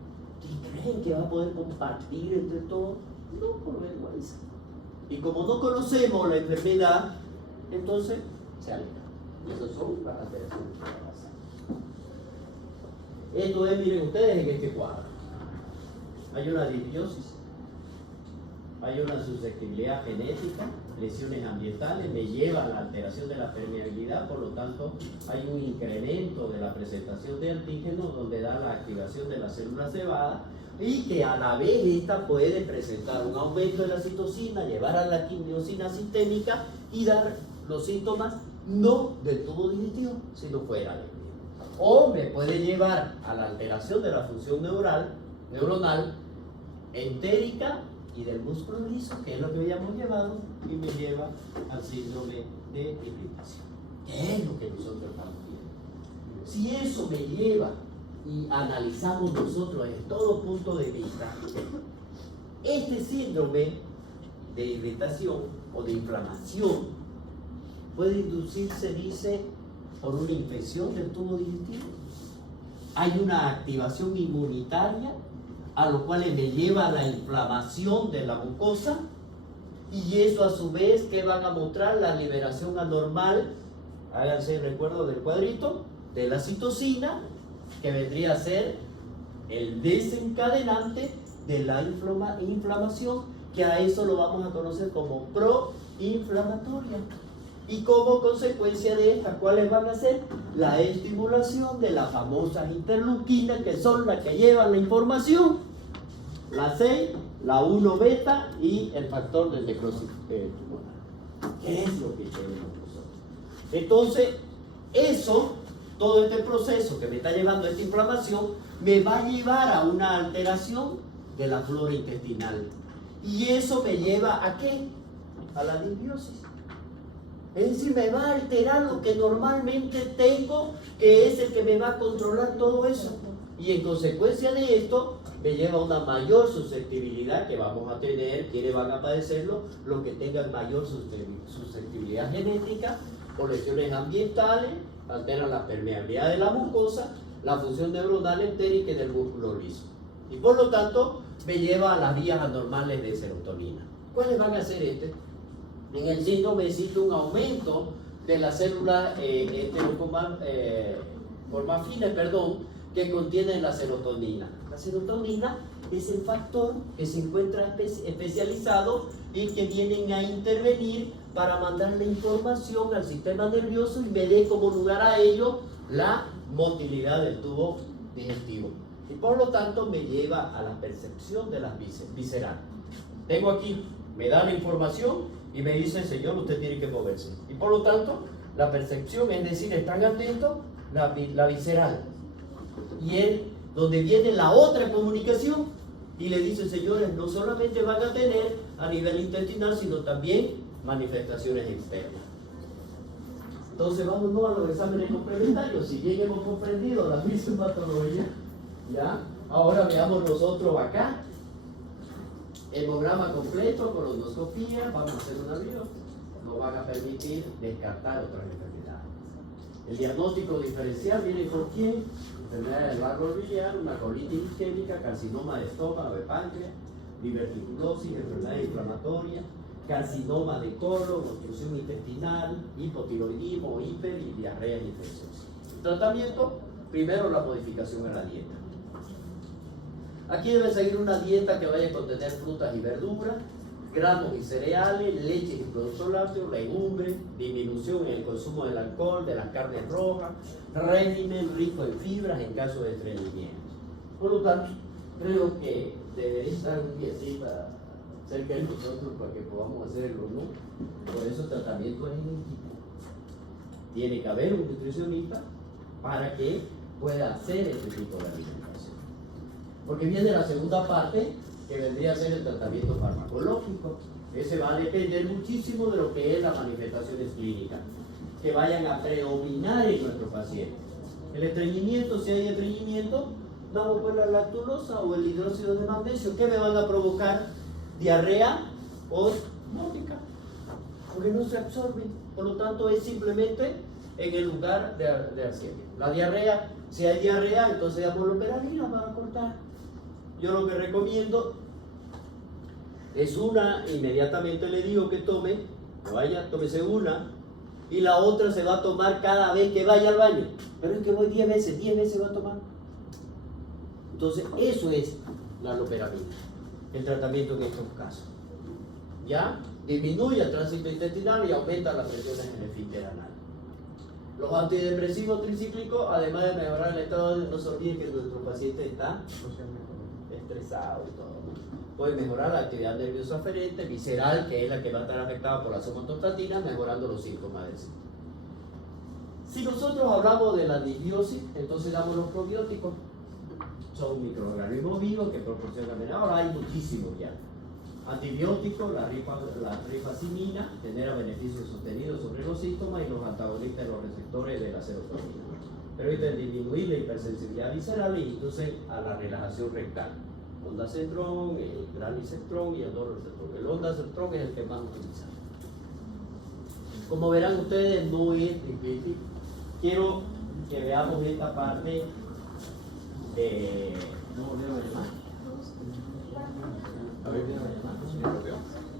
¿creen que va a poder compartir entre todos? No, por vergüenza. Y como no conocemos la enfermedad, entonces se aleja. Y esas son las alteraciones que van a pasar. Esto es, miren ustedes en este cuadro. Hay una disbiosis, hay una susceptibilidad genética, lesiones ambientales, me lleva a la alteración de la permeabilidad, por lo tanto hay un incremento de la presentación de antígenos donde da la activación de las células cebadas y que a la vez esta puede presentar un aumento de la citocina, llevar a la quimiosina sistémica y dar los síntomas no del tubo digestivo, sino fuera de él. O me puede llevar a la alteración de la función neuronal, entérica y del músculo liso, que es lo que habíamos llevado, y me lleva al síndrome de irritación. ¿Qué es lo que nosotros estamos viendo? Si eso me lleva y analizamos nosotros en todo punto de vista, este síndrome de irritación o de inflamación puede inducirse, dice, por una infección del tubo digestivo. hay una activación inmunitaria, a lo cual me lleva a la inflamación de la mucosa, y eso a su vez que van a mostrar la liberación anormal, háganse recuerdo del cuadrito, de la citocina, que vendría a ser el desencadenante de la inflamación, que a eso lo vamos a conocer como proinflamatoria. Y como consecuencia de esta, ¿cuáles van a ser? La estimulación de las famosas interleuquinas, que son las que llevan la información, la 6, la 1 beta y el factor de necrosis tumoral. ¿Qué es lo que queremos nosotros? Entonces, todo este proceso que me está llevando a esta inflamación, me va a llevar a una alteración de la flora intestinal. Y eso me lleva ¿a qué? A la disbiosis. Es decir, me va a alterar lo que normalmente tengo, que es el que me va a controlar todo eso. Y en consecuencia de esto, me lleva a una mayor susceptibilidad que vamos a tener, quienes van a padecerlo, los que tengan mayor susceptibilidad genética, por lesiones ambientales, alteran la permeabilidad de la mucosa, la función neuronal entérica y del músculo liso. Y por lo tanto, me lleva a las vías anormales de serotonina. ¿Cuáles van a ser este? En el síndrome existe un aumento de las células formafines, que contienen la serotonina. La serotonina es el factor que se encuentra especializado y que vienen a intervenir para mandar la información al sistema nervioso y me dé como lugar a ello la motilidad del tubo digestivo. Y por lo tanto me lleva a la percepción de las visceral. Tengo aquí, me da la información y me dice, señor, usted tiene que moverse. Y por lo tanto, la percepción, es decir, están atentos, la visceral. Y es donde viene la otra comunicación y le dice, señores, no solamente van a tener a nivel intestinal, sino también manifestaciones externas. Entonces vámonos a los exámenes complementarios. Si bien hemos comprendido la fisiopatología, ¿ya? Ahora veamos nosotros acá hemograma completo, colonoscopía, vamos a hacer una biopsia, nos van a permitir descartar otras enfermedades. El diagnóstico diferencial viene con quién: enfermedad del árbol biliar, una colitis isquémica, carcinoma de estómago, de páncreas, diverticulosis, enfermedad inflamatoria, carcinoma de colon, obstrucción intestinal, hipotiroidismo, hiper y diarrea infecciosa. Tratamiento: primero la modificación en la dieta. Aquí debe seguir una dieta que vaya a contener frutas y verduras, granos y cereales, leche y productos lácteos, legumbres, disminución en el consumo del alcohol, de las carnes rojas, régimen rico en fibras en caso de estreñimiento. Por lo tanto, creo que debería estar un día así cerca de nosotros para que podamos hacerlo, ¿no? Por eso el tratamiento es en equipo. Tiene que haber un nutricionista para que pueda hacer este tipo de alimentación. Porque viene la segunda parte, que vendría a ser el tratamiento farmacológico. Ese va a depender muchísimo de lo que es las manifestaciones clínicas que vayan a predominar en nuestro paciente. El estreñimiento, si hay estreñimiento, damos por la lactulosa o el hidróxido de magnesio, que me van a provocar diarrea osmótica, porque no se absorben. Por lo tanto, es simplemente en el lugar de arsénico. La diarrea, si hay diarrea, entonces damos loperamida para cortar. Yo lo que recomiendo es una, inmediatamente le digo que tome, tómese una, y la otra se va a tomar cada vez que vaya al baño. Pero es que voy 10 veces va a tomar. Entonces, eso es la loperamida, el tratamiento en estos casos. ¿Ya? Disminuye el tránsito intestinal y aumenta las presiones en el esfínter anal. Los antidepresivos tricíclicos, además de mejorar el estado, no se olviden que nuestro paciente está estresado y todo. Puede mejorar la actividad nerviosa aferente, visceral, que es la que va a estar afectada por la somatostatina, mejorando los síntomas del síndrome. Si nosotros hablamos de la disbiosis, entonces damos los probióticos. Son microorganismos vivos que proporcionan veneno. Ahora hay muchísimos ya. Antibióticos, la rifacimina genera beneficios sostenidos sobre los síntomas y los antagonistas de los receptores de la serotonina. Permiten disminuir la hipersensibilidad visceral y inducen a la relajación rectal. Ondansetron, el granisetron y el dorlosetron. El ondansetron es el que más utilizamos. Como verán ustedes, no es difícil. Quiero que veamos esta parte No veo el más. A ver,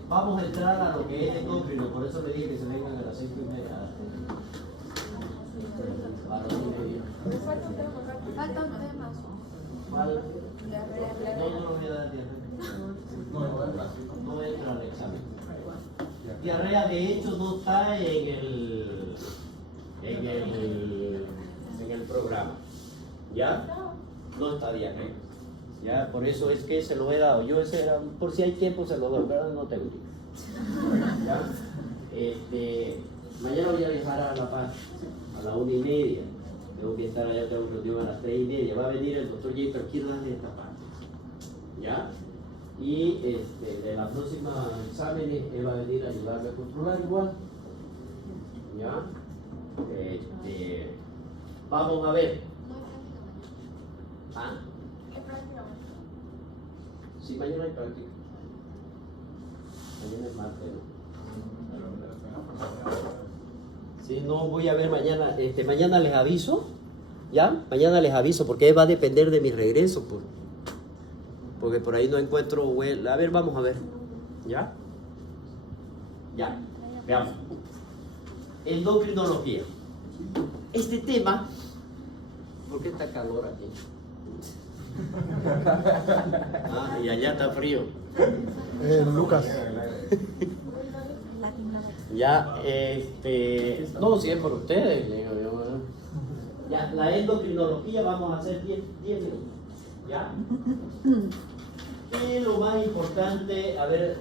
vamos a entrar a lo que es endocrino, por eso le dije que se vengan a las 5:30. A las 5:30. Falta un tema. ¿Cuál? No lo voy a dar diarrea. No entra al examen. Diarrea de hecho no está en el programa. ¿Ya? No está diarrea. ¿Ya? Por eso es que se lo he dado. Yo ese era, por si hay tiempo se lo doy, pero no tengo tiempo. ¿Ya? Mañana voy a viajar a La Paz a las 1:30. Tengo que estar allá, tengo reunión a las 3:30. Va a venir el doctor J, pero quiero darle esta parte. ¿Ya? Y de la próxima exámenes él va a venir a ayudarme a controlar igual. ¿Ya? Vamos a ver. ¿Ah? Sí, mañana hay práctica. Mañana es martes, ¿no? Sí, no voy a ver mañana. Mañana les aviso. ¿Ya? Mañana les aviso porque va a depender de mi regreso. Porque por ahí no encuentro. A ver, vamos a ver. ¿Ya? Ya. Veamos. Endocrinología. Este tema. ¿Por qué está calor aquí? Ah, y allá está frío. Lucas. Ya, no, si es por ustedes, digo yo, ¿no? Ya, la endocrinología vamos a hacer 10 minutos, ¿ya? Y lo más importante, a ver,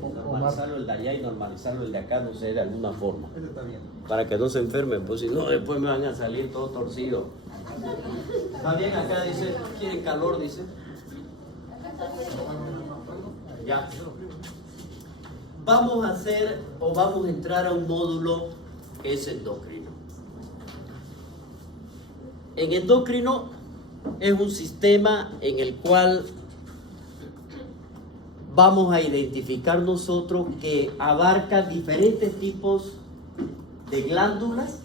normalizarlo el de allá y normalizarlo el de acá, no sé, de alguna forma. Está bien. Para que no se enfermen, pues si no, después me van a salir todo torcido. Está bien, acá dice, quieren calor, dice. Ya. Vamos a hacer o vamos a entrar a un módulo que es endocrino. En endocrino es un sistema en el cual vamos a identificar nosotros que abarca diferentes tipos de glándulas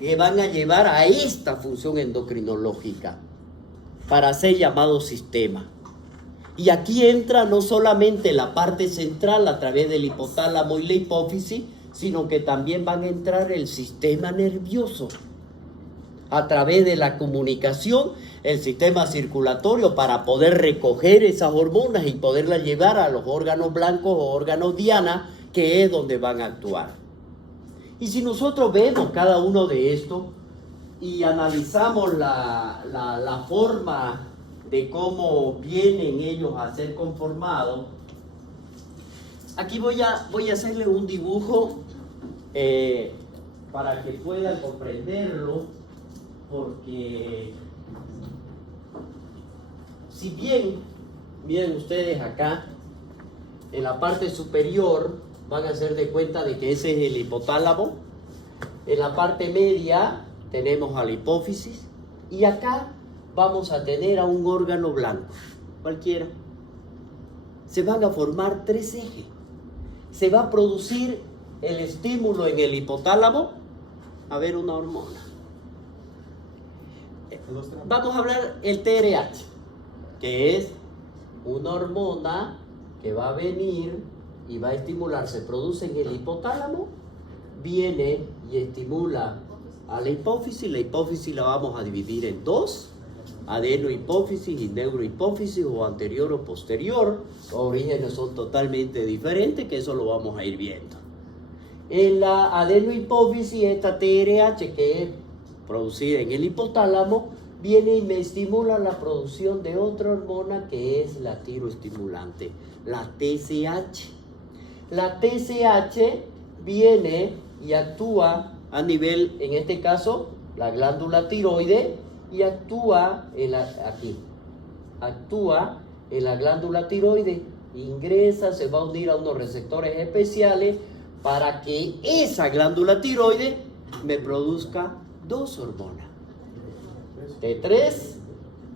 que van a llevar a esta función endocrinológica para ser llamado sistema. Y aquí entra no solamente la parte central a través del hipotálamo y la hipófisis, sino que también van a entrar el sistema nervioso a través de la comunicación, el sistema circulatorio para poder recoger esas hormonas y poderlas llevar a los órganos blancos o órganos diana, que es donde van a actuar. Y si nosotros vemos cada uno de estos y analizamos la forma de cómo vienen ellos a ser conformados, aquí voy a hacerle un dibujo para que puedan comprenderlo, porque si bien, miren ustedes acá, en la parte superior van a hacer de cuenta de que ese es el hipotálamo, en la parte media tenemos a la hipófisis y acá vamos a tener a un órgano blanco, cualquiera. Se van a formar 3 ejes. Se va a producir el estímulo en el hipotálamo, a ver una hormona. Vamos a hablar el TRH, que es una hormona que va a venir y va a estimular, se produce en el hipotálamo, viene y estimula a la hipófisis. La hipófisis la vamos a dividir en 2, adenohipófisis y neurohipófisis, o anterior o posterior. Los orígenes son totalmente diferentes, que eso lo vamos a ir viendo. En la adenohipófisis, esta TRH, que es producida en el hipotálamo, viene y me estimula la producción de otra hormona que es la tiroestimulante, la TSH. La TSH viene y actúa a nivel, en este caso, la glándula tiroide, y actúa actúa en la glándula tiroide, ingresa, se va a unir a unos receptores especiales para que esa glándula tiroide me produzca 2 hormonas, T3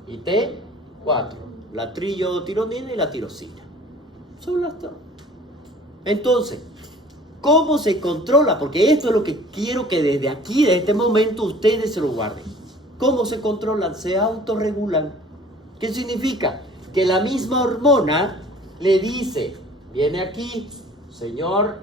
y T4, la triiodotironina y la tirosina. Son las 2. Entonces, ¿cómo se controla? Porque esto es lo que quiero que desde aquí, de este momento, ustedes se lo guarden. ¿Cómo se controlan? Se autorregulan. ¿Qué significa? Que la misma hormona le dice, viene aquí, señor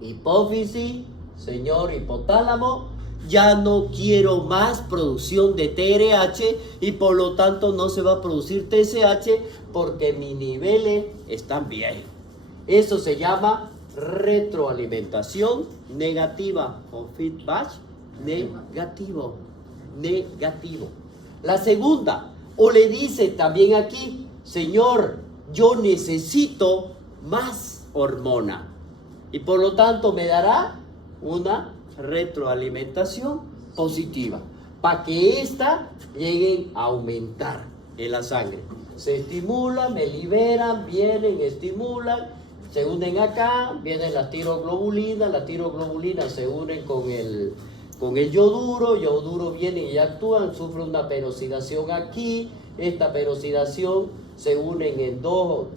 hipófisis, señor hipotálamo, ya no quiero más producción de TRH y por lo tanto no se va a producir TSH porque mis niveles están bien. Eso se llama retroalimentación negativa o feedback negativo. La segunda, o le dice también aquí, señor, yo necesito más hormona y por lo tanto me dará una retroalimentación positiva para que ésta llegue a aumentar en la sangre. Se estimulan, me liberan, vienen, estimulan, se unen acá, vienen las tiroglobulinas se unen con el yoduro vienen y actúan, sufre una perosidación aquí, esta perosidación se unen en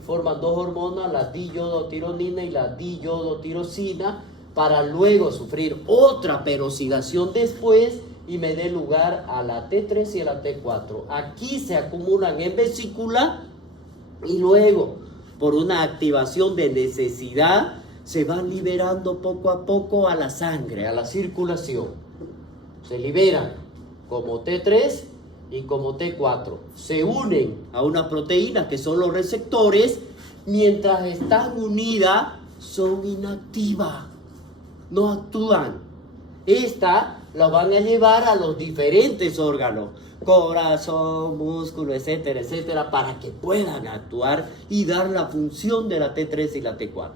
forman dos hormonas, la diyodotironina y la diyodotirosina, para luego sufrir otra perosidación después y me dé lugar a la T3 y a la T4. Aquí se acumulan en vesícula y luego, por una activación de necesidad, se van liberando poco a poco a la sangre, a la circulación. Se liberan como T3 y como T4. Se unen a una proteína que son los receptores, mientras están unidas son inactivas. No actúan. Esta la van a llevar a los diferentes órganos, corazón, músculo, etcétera, etcétera, para que puedan actuar y dar la función de la T3 y la T4.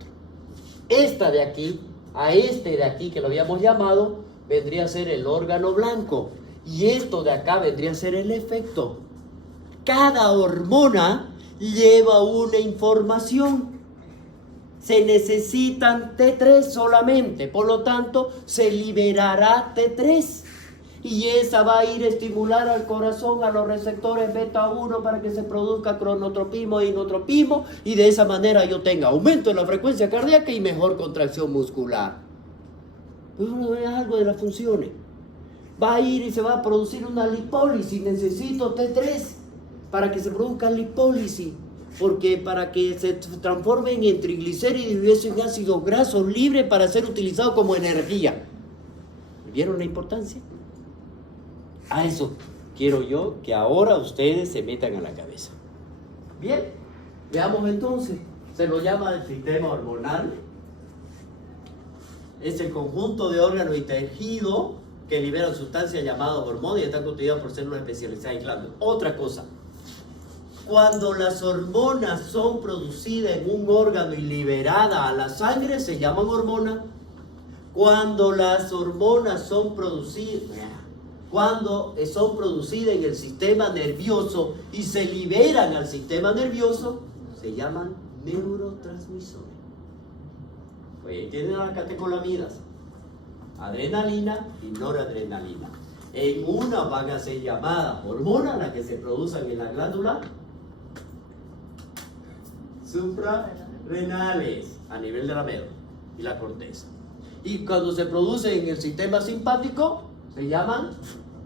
Esta de aquí, a este de aquí que lo habíamos llamado, vendría a ser el órgano blanco. Y esto de acá vendría a ser el efecto. Cada hormona lleva una información. Se necesitan T3 solamente, por lo tanto se liberará T3 y esa va a ir a estimular al corazón, a los receptores beta 1 para que se produzca cronotropismo e inotropismo y de esa manera yo tenga aumento en la frecuencia cardíaca y mejor contracción muscular. Es algo de las funciones. Va a ir y se va a producir una lipólisis, necesito T3 para que se produzca lipólisis. Porque para que se transformen en triglicéridos y en ácidos grasos libres para ser utilizados como energía. ¿Vieron la importancia? A eso quiero yo que ahora ustedes se metan a la cabeza. Bien, veamos entonces. Se lo llama el sistema hormonal. Es el conjunto de órganos y tejidos que liberan sustancias llamadas hormonas y están constituidas por células especializadas en glándulas. Otra cosa. Cuando las hormonas son producidas en un órgano y liberadas a la sangre, se llaman hormonas. Cuando las hormonas son producidas en el sistema nervioso y se liberan al sistema nervioso, se llaman neurotransmisores. Pues tienen las catecolaminas, adrenalina y noradrenalina. En una van a ser llamadas hormonas, las que se producen en la glándula suprarrenales, a nivel de la médula y la corteza. Y cuando se produce en el sistema simpático, se llaman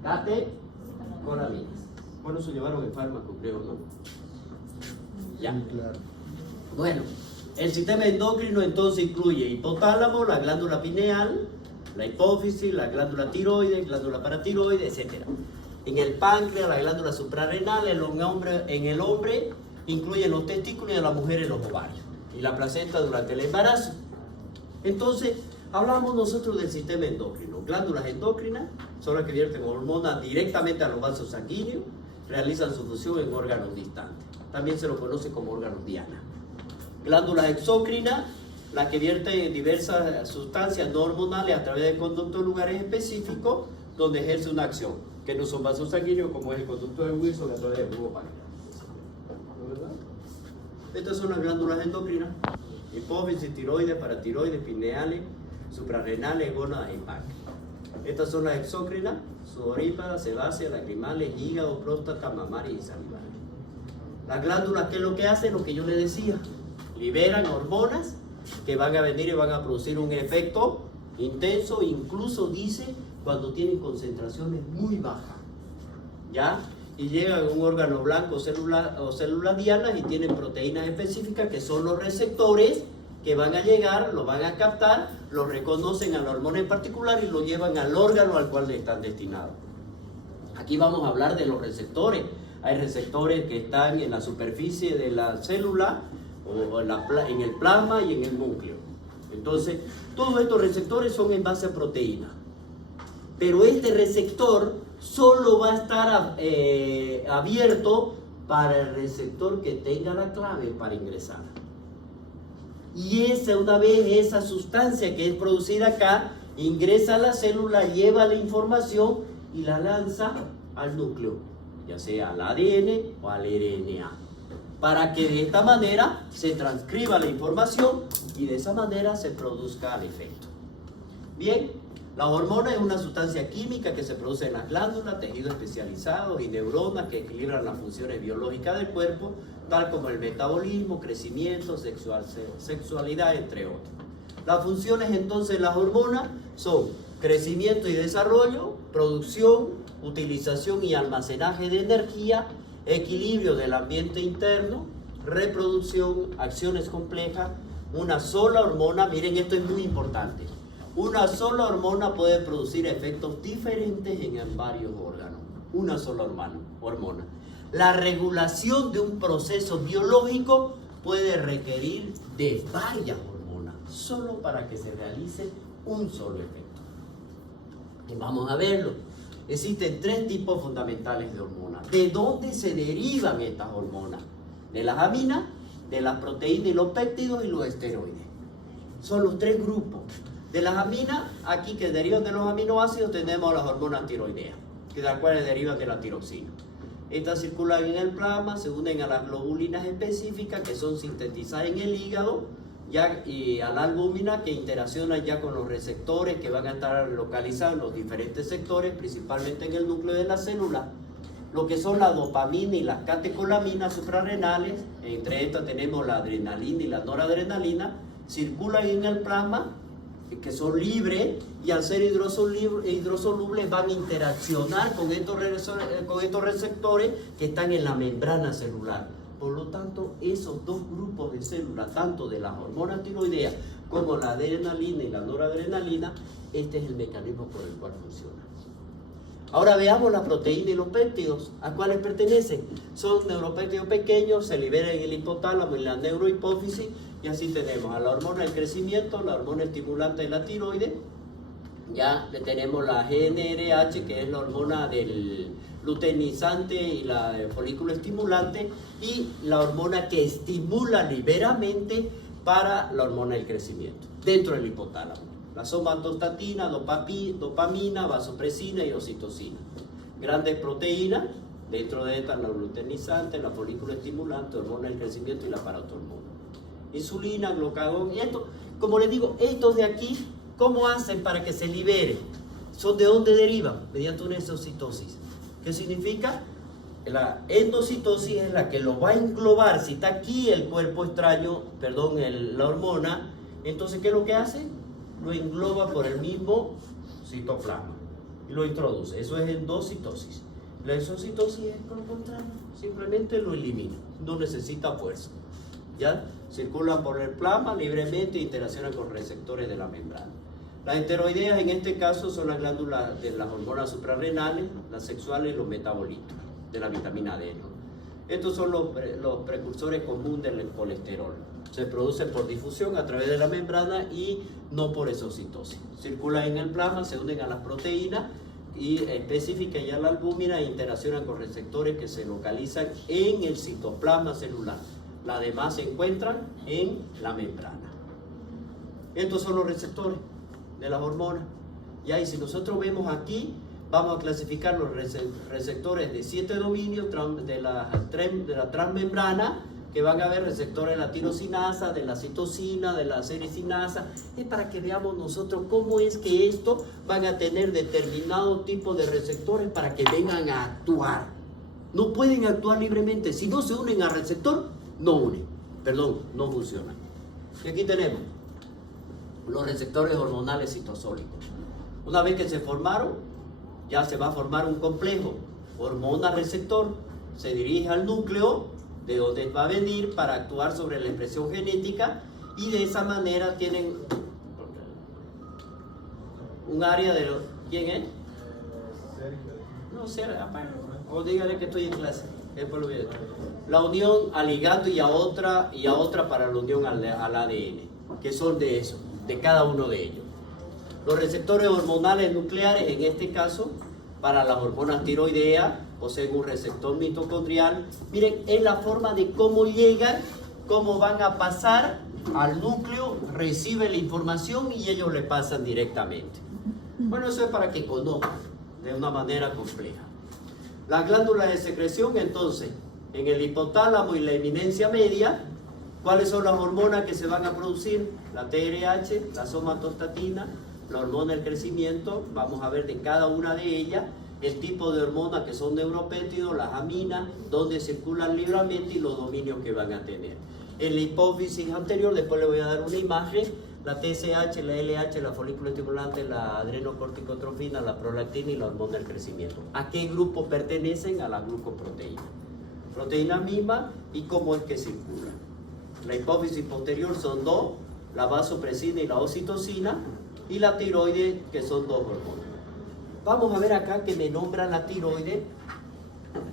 catecolaminas. Bueno, eso llevaron el fármaco, creo, ¿no? Ya. Claro. Bueno, el sistema endocrino entonces incluye hipotálamo, la glándula pineal, la hipófisis, la glándula tiroides, glándula paratiroides, etc. En el páncreas, la glándula suprarrenal, en el hombre incluyen los testículos y en la mujer los ovarios y la placenta durante el embarazo. Entonces, hablamos nosotros del sistema endocrino. Glándulas endocrinas son las que vierten hormonas directamente a los vasos sanguíneos, realizan su función en órganos distantes. También se lo conoce como órganos diana. Glándulas exócrinas, las que vierten diversas sustancias no hormonales a través del conducto en lugares específicos donde ejerce una acción, que no son vasos sanguíneos como es el conducto de Wilson a través del bulbo pancreas. ¿Verdad? Estas son las glándulas endocrinas: hipófisis, tiroides, paratiroides, pineales, suprarrenales, gónadas y páncreas. Estas son las exócrinas: sudoríparas, sebáceas, lacrimales, hígado, próstata, mamaria y salivares. Las glándulas, ¿qué es lo que hacen? Lo que yo les decía, liberan hormonas que van a venir y van a producir un efecto intenso, incluso dice cuando tienen concentraciones muy bajas. ¿ya? Y llegan a un órgano blanco o células dianas y tienen proteínas específicas que son los receptores que van a llegar, lo van a captar, lo reconocen a la hormona en particular y lo llevan al órgano al cual están destinados. Aquí vamos a hablar de los receptores. Hay receptores que están en la superficie de la célula o en el plasma y en el núcleo. Entonces, todos estos receptores son en base a proteínas. Pero este receptor solo va a estar abierto para el receptor que tenga la clave para ingresar. Y una vez esa sustancia que es producida acá ingresa a la célula, lleva la información y la lanza al núcleo, ya sea al ADN o al RNA, para que de esta manera se transcriba la información y de esa manera se produzca el efecto. Bien, la hormona es una sustancia química que se produce en las glándulas, tejidos especializados y neuronas que equilibran las funciones biológicas del cuerpo, tal como el metabolismo, crecimiento, sexualidad, entre otros. Las funciones entonces de las hormonas son crecimiento y desarrollo, producción, utilización y almacenaje de energía, equilibrio del ambiente interno, reproducción, acciones complejas. Una sola hormona, miren, esto es muy importante, una sola hormona puede producir efectos diferentes en varios órganos. Una sola hormona. La regulación de un proceso biológico puede requerir de varias hormonas, solo para que se realice un solo efecto. Y vamos a verlo. Existen 3 tipos fundamentales de hormonas. ¿De dónde se derivan estas hormonas? De las aminas, de las proteínas y los péptidos y los esteroides. Son los 3 grupos. De las aminas, aquí que derivan de los aminoácidos, tenemos las hormonas tiroideas, que de las cuales derivan de la tiroxina. Estas circulan en el plasma, se unen a las globulinas específicas que son sintetizadas en el hígado y a la albúmina que interaccionan ya con los receptores que van a estar localizados en los diferentes sectores, principalmente en el núcleo de la célula. Lo que son la dopamina y las catecolaminas suprarrenales, entre estas tenemos la adrenalina y la noradrenalina, circulan en el plasma, que son libres y al ser hidrosolubles van a interaccionar con estos receptores que están en la membrana celular. Por lo tanto, esos 2 grupos de células, tanto de las hormonas tiroideas como la adrenalina y la noradrenalina, este es el mecanismo por el cual funciona. Ahora veamos la proteína y los péptidos. ¿A cuáles pertenecen? Son neuropéptidos pequeños, se liberan en el hipotálamo, en la neurohipófisis, y así tenemos a la hormona del crecimiento, la hormona estimulante de la tiroides, ya le tenemos la GnRH, que es la hormona del luteinizante y la folículo estimulante, y la hormona que estimula liberamente para la hormona del crecimiento, dentro del hipotálamo. La somatostatina, dopamina, vasopresina y oxitocina. Grandes proteínas, dentro de estas la luteinizante, la folículo estimulante, hormona del crecimiento y la paratormona. Insulina, glucagón, esto, como les digo, estos de aquí, ¿cómo hacen para que se libere? ¿Son de dónde derivan? Mediante una endocitosis. ¿Qué significa? La endocitosis es la que lo va a englobar. Si está aquí el cuerpo extraño, perdón, la hormona, entonces ¿qué es lo que hace? Lo engloba por el mismo citoplasma y lo introduce. Eso es endocitosis. La exocitosis es por lo contrario, simplemente lo elimina, no necesita fuerza. ¿Ya? Circulan por el plasma libremente e interaccionan con receptores de la membrana. Las esteroideas en este caso son las glándulas de las hormonas suprarrenales, las sexuales y los metabolitos de la vitamina D, ¿no? Estos son los precursores comunes del colesterol. Se producen por difusión a través de la membrana y no por exocitosis. Circulan en el plasma, se unen a las proteínas y específicas y a la albúmina e interaccionan con receptores que se localizan en el citoplasma celular. Las demás se encuentran en la membrana. Estos son los receptores de las hormonas. Y si nosotros vemos aquí, vamos a clasificar los receptores de 7 dominios de la transmembrana, que van a haber receptores de la tirosinasa, de la citosina, de la sericinasa. Es para que veamos nosotros cómo es que estos van a tener determinado tipo de receptores para que vengan a actuar. No pueden actuar libremente. Si no se unen al receptor, no funcionan. Y aquí tenemos los receptores hormonales citosólicos. Una vez que se formaron, ya se va a formar un complejo. hormona receptor se dirige al núcleo, de donde va a venir para actuar sobre la expresión genética, y de esa manera tienen un área de... ¿Quién es? No sé, o dígale que estoy en clase. Después lo voy a decir. La unión al ligando y a otra para la unión al ADN, que son de eso, de cada uno de ellos. Los receptores hormonales nucleares, en este caso, para las hormonas tiroideas, poseen un receptor mitocondrial. Miren, es la forma de cómo llegan, cómo van a pasar al núcleo, reciben la información y ellos le pasan directamente. Bueno, eso es para que conozcan de una manera compleja. Las glándulas de secreción, entonces, en el hipotálamo y la eminencia media, ¿cuáles son las hormonas que se van a producir? La TRH, la somatostatina, la hormona del crecimiento. Vamos a ver de cada una de ellas el tipo de hormonas que son neuropéptidos, las aminas, donde circulan libremente y los dominios que van a tener. En la hipófisis anterior, después le voy a dar una imagen, la TSH, la LH, la folículo estimulante, la adrenocorticotrofina, la prolactina y la hormona del crecimiento. ¿A qué grupo pertenecen? A la glucoproteína. Proteína misma y cómo es que circula. La hipófisis posterior son dos, la vasopresina y la oxitocina, y la tiroides, que son dos hormonas. Vamos a ver acá que me nombran la tiroides,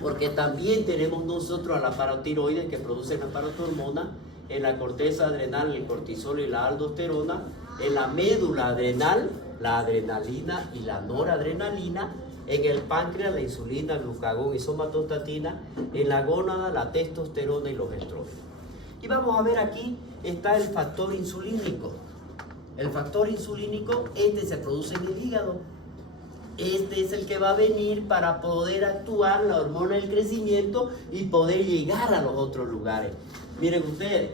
porque también tenemos nosotros a la parotiroides que producen la parotormona, en la corteza adrenal el cortisol y la aldosterona, en la médula adrenal la adrenalina y la noradrenalina, en el páncreas la insulina, glucagón y somatostatina, en la gónada la testosterona y los estrógenos. Y vamos a ver aquí está el factor insulínico. El factor insulínico, se produce en el hígado. Este es el que va a venir para poder actuar la hormona del crecimiento y poder llegar a los otros lugares. Miren ustedes,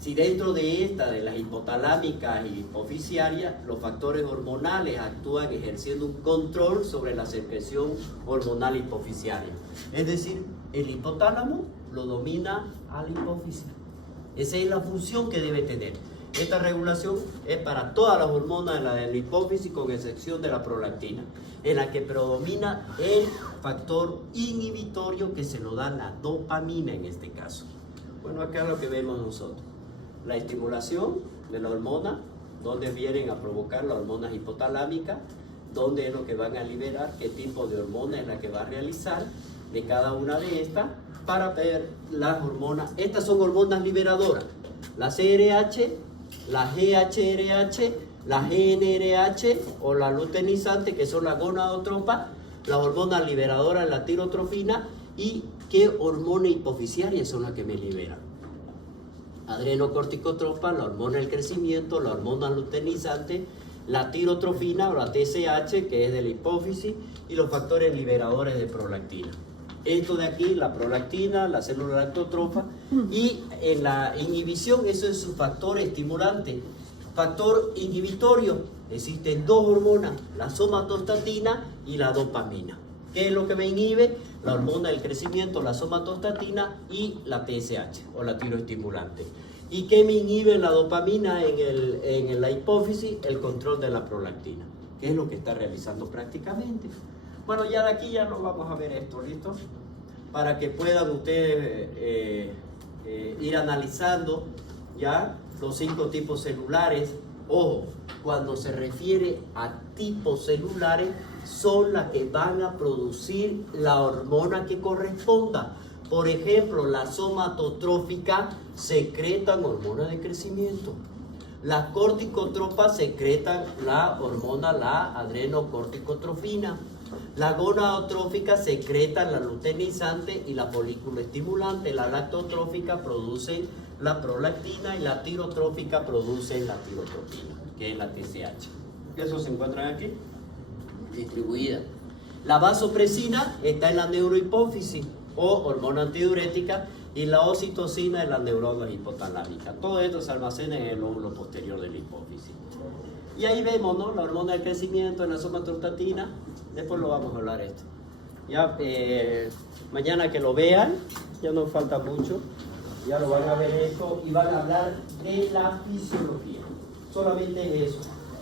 si dentro de esta, de las hipotalámicas y hipofisiarias, los factores hormonales actúan ejerciendo un control sobre la secreción hormonal hipofisiaria. Es decir, el hipotálamo lo domina a la hipófisis. Esa es la función que debe tener. Esta regulación es para todas las hormonas de la hipófisis, con excepción de la prolactina, en la que predomina el factor inhibitorio que se lo da la dopamina en este caso. Bueno, acá es lo que vemos nosotros. La estimulación de la hormona, donde vienen a provocar las hormonas hipotalámicas, dónde es lo que van a liberar, qué tipo de hormona es la que va a realizar de cada una de estas, para ver las hormonas. Estas son hormonas liberadoras. La CRH, la GHRH, la GNRH o la luteinizante, que son las gonadotropas, las hormonas liberadoras, la tirotrofina, y qué hormona hipofisiaria son las que me liberan. Adrenocorticotropa, la hormona del crecimiento, la hormona luteinizante, la tirotrofina o la TSH, que es de la hipófisis, y los factores liberadores de prolactina. Esto de aquí, la prolactina, la célula lactotrofa, y en la inhibición, eso es su factor estimulante. Factor inhibitorio, existen dos hormonas, la somatostatina y la dopamina. ¿Qué es lo que me inhibe? La hormona del crecimiento, la somatostatina, y la TSH o la tiroestimulante. ¿Y qué me inhibe la dopamina en la hipófisis? El control de la prolactina, que es lo que está realizando prácticamente. Bueno, ya de aquí ya no vamos a ver esto, ¿listo? Para que puedan ustedes ir analizando ya los 5 tipos celulares. Ojo, cuando se refiere a tipos celulares, son las que van a producir la hormona que corresponda. Por ejemplo, la somatotrófica secretan hormona de crecimiento. Las corticotropas secretan la hormona, la adrenocorticotrofina. La gonadotrófica secreta la luteinizante y la folículo estimulante. La lactotrófica produce la prolactina y la tirotrófica produce la tirotropina, que es la TSH. Eso se encuentran aquí, distribuida. La vasopresina está en la neurohipófisis o hormona antidiurética, y la oxitocina en las neuronas hipotalámicas. Todo esto se almacena en el lóbulo posterior de la hipófisis. Y ahí vemos, ¿no?, la hormona del crecimiento en la somatostatina. Después lo vamos a hablar esto. Ya mañana que lo vean, ya no falta mucho, ya lo van a ver esto y van a hablar de la fisiología. Solamente eso.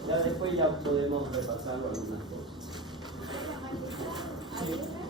Ya después ya podemos repasar algunas cosas. Sí.